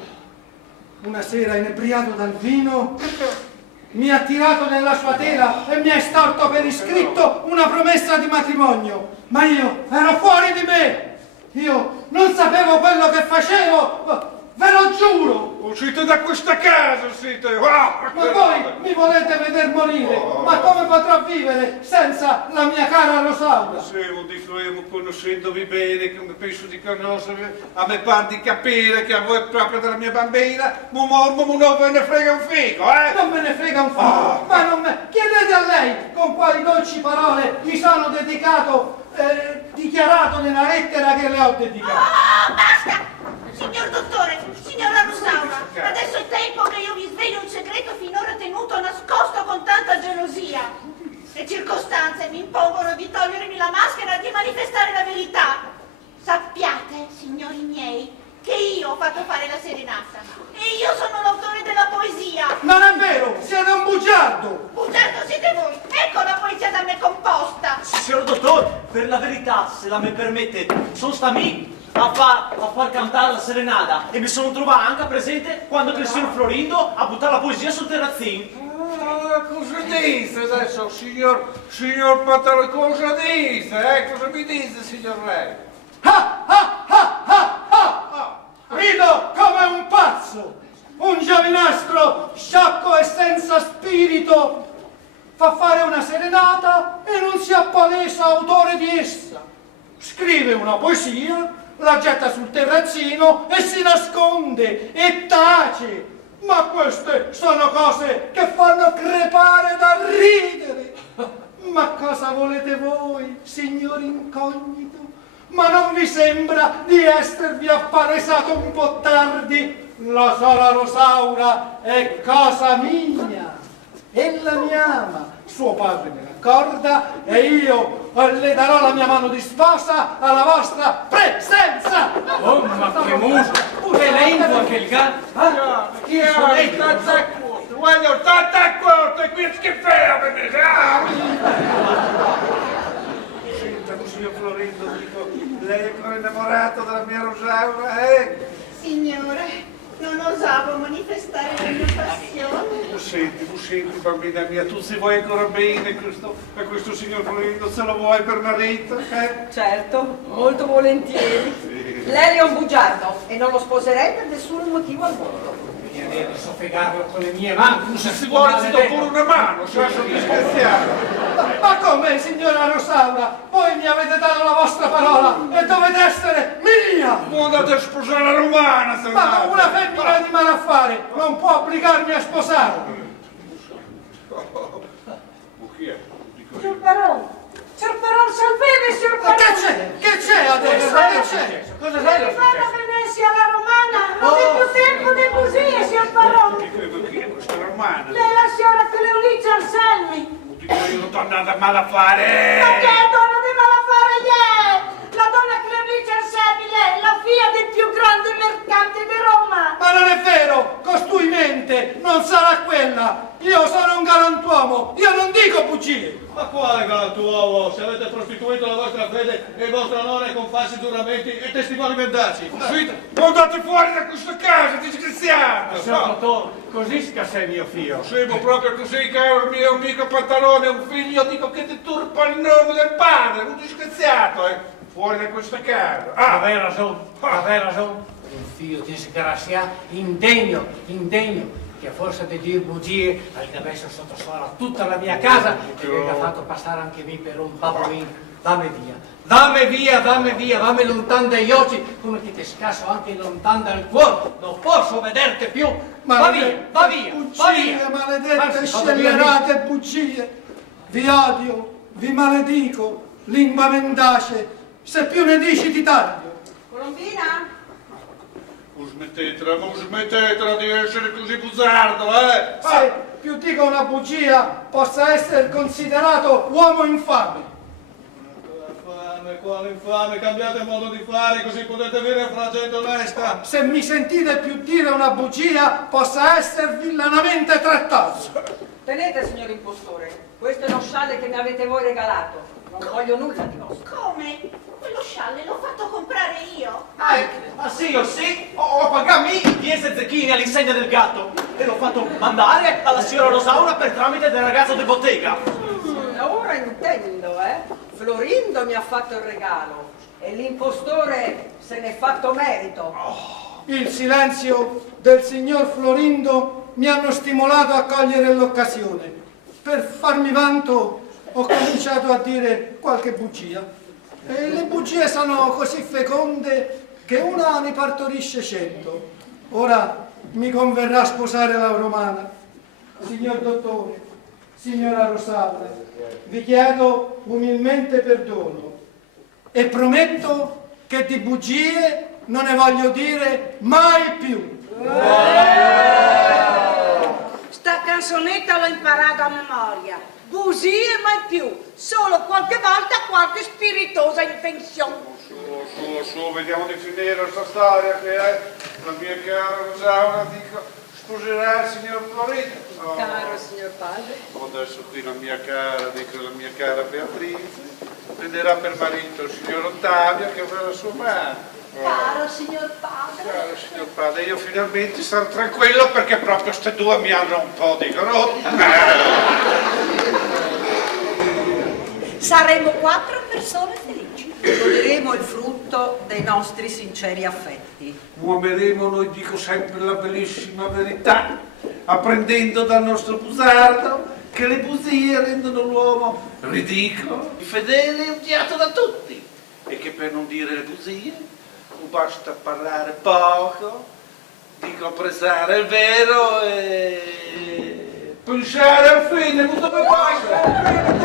Una sera, inebriato dal vino, mi ha tirato nella sua tela e mi ha estorto per iscritto una promessa di matrimonio. Ma io ero fuori di me. Io non sapevo quello che facevo, ve lo giuro. Uscite da questa casa, siete! Ma voi mi volete veder morire, ma come potrò vivere senza la mia cara Rosaura? Sì, lo dico io, conoscendovi bene, come penso di conoscervi, a me pare di capire che a voi proprio della mia bambina, non ve ne frega un figo, Non me ne frega un figo, ma non me... Chiedete a lei con quali dolci parole mi sono dedicato, dichiarato nella lettera che le ho dedicato. Basta! Signor dottore, signora Rosaura, adesso è tempo che io vi svegli un segreto finora tenuto nascosto con tanta gelosia. Le circostanze mi impongono di togliermi la maschera e di manifestare la verità. Sappiate, signori miei, che io ho fatto fare la serenata e io sono l'autore della poesia. Non è vero, siete un bugiardo. Bugiardo siete voi, ecco la poesia da me composta. Signor dottore, per la verità, se la me permette, sono sta mi a far cantare la serenata e mi sono trovato anche presente quando il signor Florindo ha buttato la poesia sul terrazzino. Cosa dice adesso, signor Pantalone, cosa dice, cosa mi dice, signor lei? Rido come un pazzo, un giovinastro sciocco e senza spirito fa fare una serenata e non si appalesa autore di essa. Scrive una poesia, la getta sul terrazzino e si nasconde e tace. Ma queste sono cose che fanno crepare da ridere. Ma cosa volete voi, signor incognito? Ma non vi sembra di esservi appalesato un po' tardi? La sola Rosaura è cosa mia. Ella mi ama, suo padre me l'accorda e io le darò la mia mano di sposa alla vostra presenza. Oh, ma che muso! Che lingua che il gatto! Chi è? Voglio tanta corte, qui schifera per me! Senta, signor Florindo, dico, lei è ancora innamorato della mia Rosaura, Signore, non osavo manifestare la mia passione. Senti, bambina mia, tu se vuoi ancora bene a questo signor Florindo, se lo vuoi per marito, Certo, molto volentieri. Lei è un bugiardo e non lo sposerei per nessun motivo al mondo. Viene a soffocarlo con le mie mani. Se si vuole ti do pure una mano, se lascio disgraziato. Ma come, signora Rosaura? Voi mi avete dato la vostra parola e dovete essere mia! Non andate a sposare la romana, se Ma una femmina di malaffare non può obbligarmi a sposarmi! Chi è? Signor Barone, salvete, signor Ma Barone! che c'è adesso? Che c'è? Cosa Se sai? rifà a Venezia la romana, non è più tempo di così, signor Barone! Chi è questa romana? Lei è la signora Cleonizia Anselmi! donna da malaffare! Ma che donna di malaffare è? La donna Cleonice Arsebi, lei, la figlia del più grande mercante di Roma! Ma non è vero, costui mente, non sarà quella. Io sono un galantuomo, io non dico bugie. Ma quale galantuomo? Se avete prostituito la vostra fede e il vostro onore con falsi giuramenti e testimoni mendaci. Andate fuori da questa casa, disgraziato! Signor dottore, così scassè mio figlio. Siamo proprio così, caro mio amico Pantalone, un figlio, dico che deturpa il nome del padre, un disgraziato, fuori da questa casa. Aveva ragione. Un figlio disgraziato, indegno, che a forza di dire bugie aveva messo sotto sopra tutta la mia casa e aveva fatto passare anche me per un babuino. Dammi via, dammi lontano dagli occhi, come che ti scasso anche lontano dal cuore. Non posso vederti più. Va via. Bugie, maledette, scellerate bugie. Vi odio, vi maledico, lingua mendace. Se più ne dici ti taglio. Colombina? Smettetela di essere così buzzardo, Se più dico una bugia, possa essere considerato uomo infame. Quale infame, cambiate modo di fare così potete avere fra gente onesta. Se mi sentite più dire una bugia, possa essere villanamente trattato. Tenete, signor impostore, questo è lo scialle che mi avete voi regalato. Non voglio nulla di vostro. Come? Quello scialle l'ho fatto comprare io. Sì, ho pagato 10 zecchini all'insegna del gatto e l'ho fatto mandare alla signora Rosaura per tramite del ragazzo di bottega. Ora intendo, Florindo mi ha fatto il regalo e l'impostore se n'è fatto merito. Il silenzio del signor Florindo mi hanno stimolato a cogliere l'occasione. Per farmi vanto ho cominciato a dire qualche bugia. E le bugie sono così feconde che una ne partorisce 100. Ora mi converrà sposare la romana. Signor dottore, signora Rosaura, vi chiedo umilmente perdono e prometto che di bugie non ne voglio dire mai più. Sta canzonetta l'ho imparata a memoria. Bugie mai più, solo qualche volta qualche spiritosa invenzione. Su, vediamo di finire questa storia che la mia cara Rosaura, dico, sposerà il signor Florindo. Caro signor padre. Adesso qui la mia cara Beatrice prenderà per marito il signor Ottavio che avrà la sua mano. Caro signor padre. Caro signor padre, io finalmente sarò tranquillo perché proprio queste due mi hanno un po' di grotta. Saremo 4 persone felici. Goderemo il frutto dei nostri sinceri affetti. Uomeremo, noi dico sempre la bellissima verità, apprendendo dal nostro bugiardo che le bugie rendono l'uomo ridicolo, fedele e odiato da tutti. E che per non dire le bugie non basta parlare poco, dico apprezzare il vero e pensare al fine, non dove passa.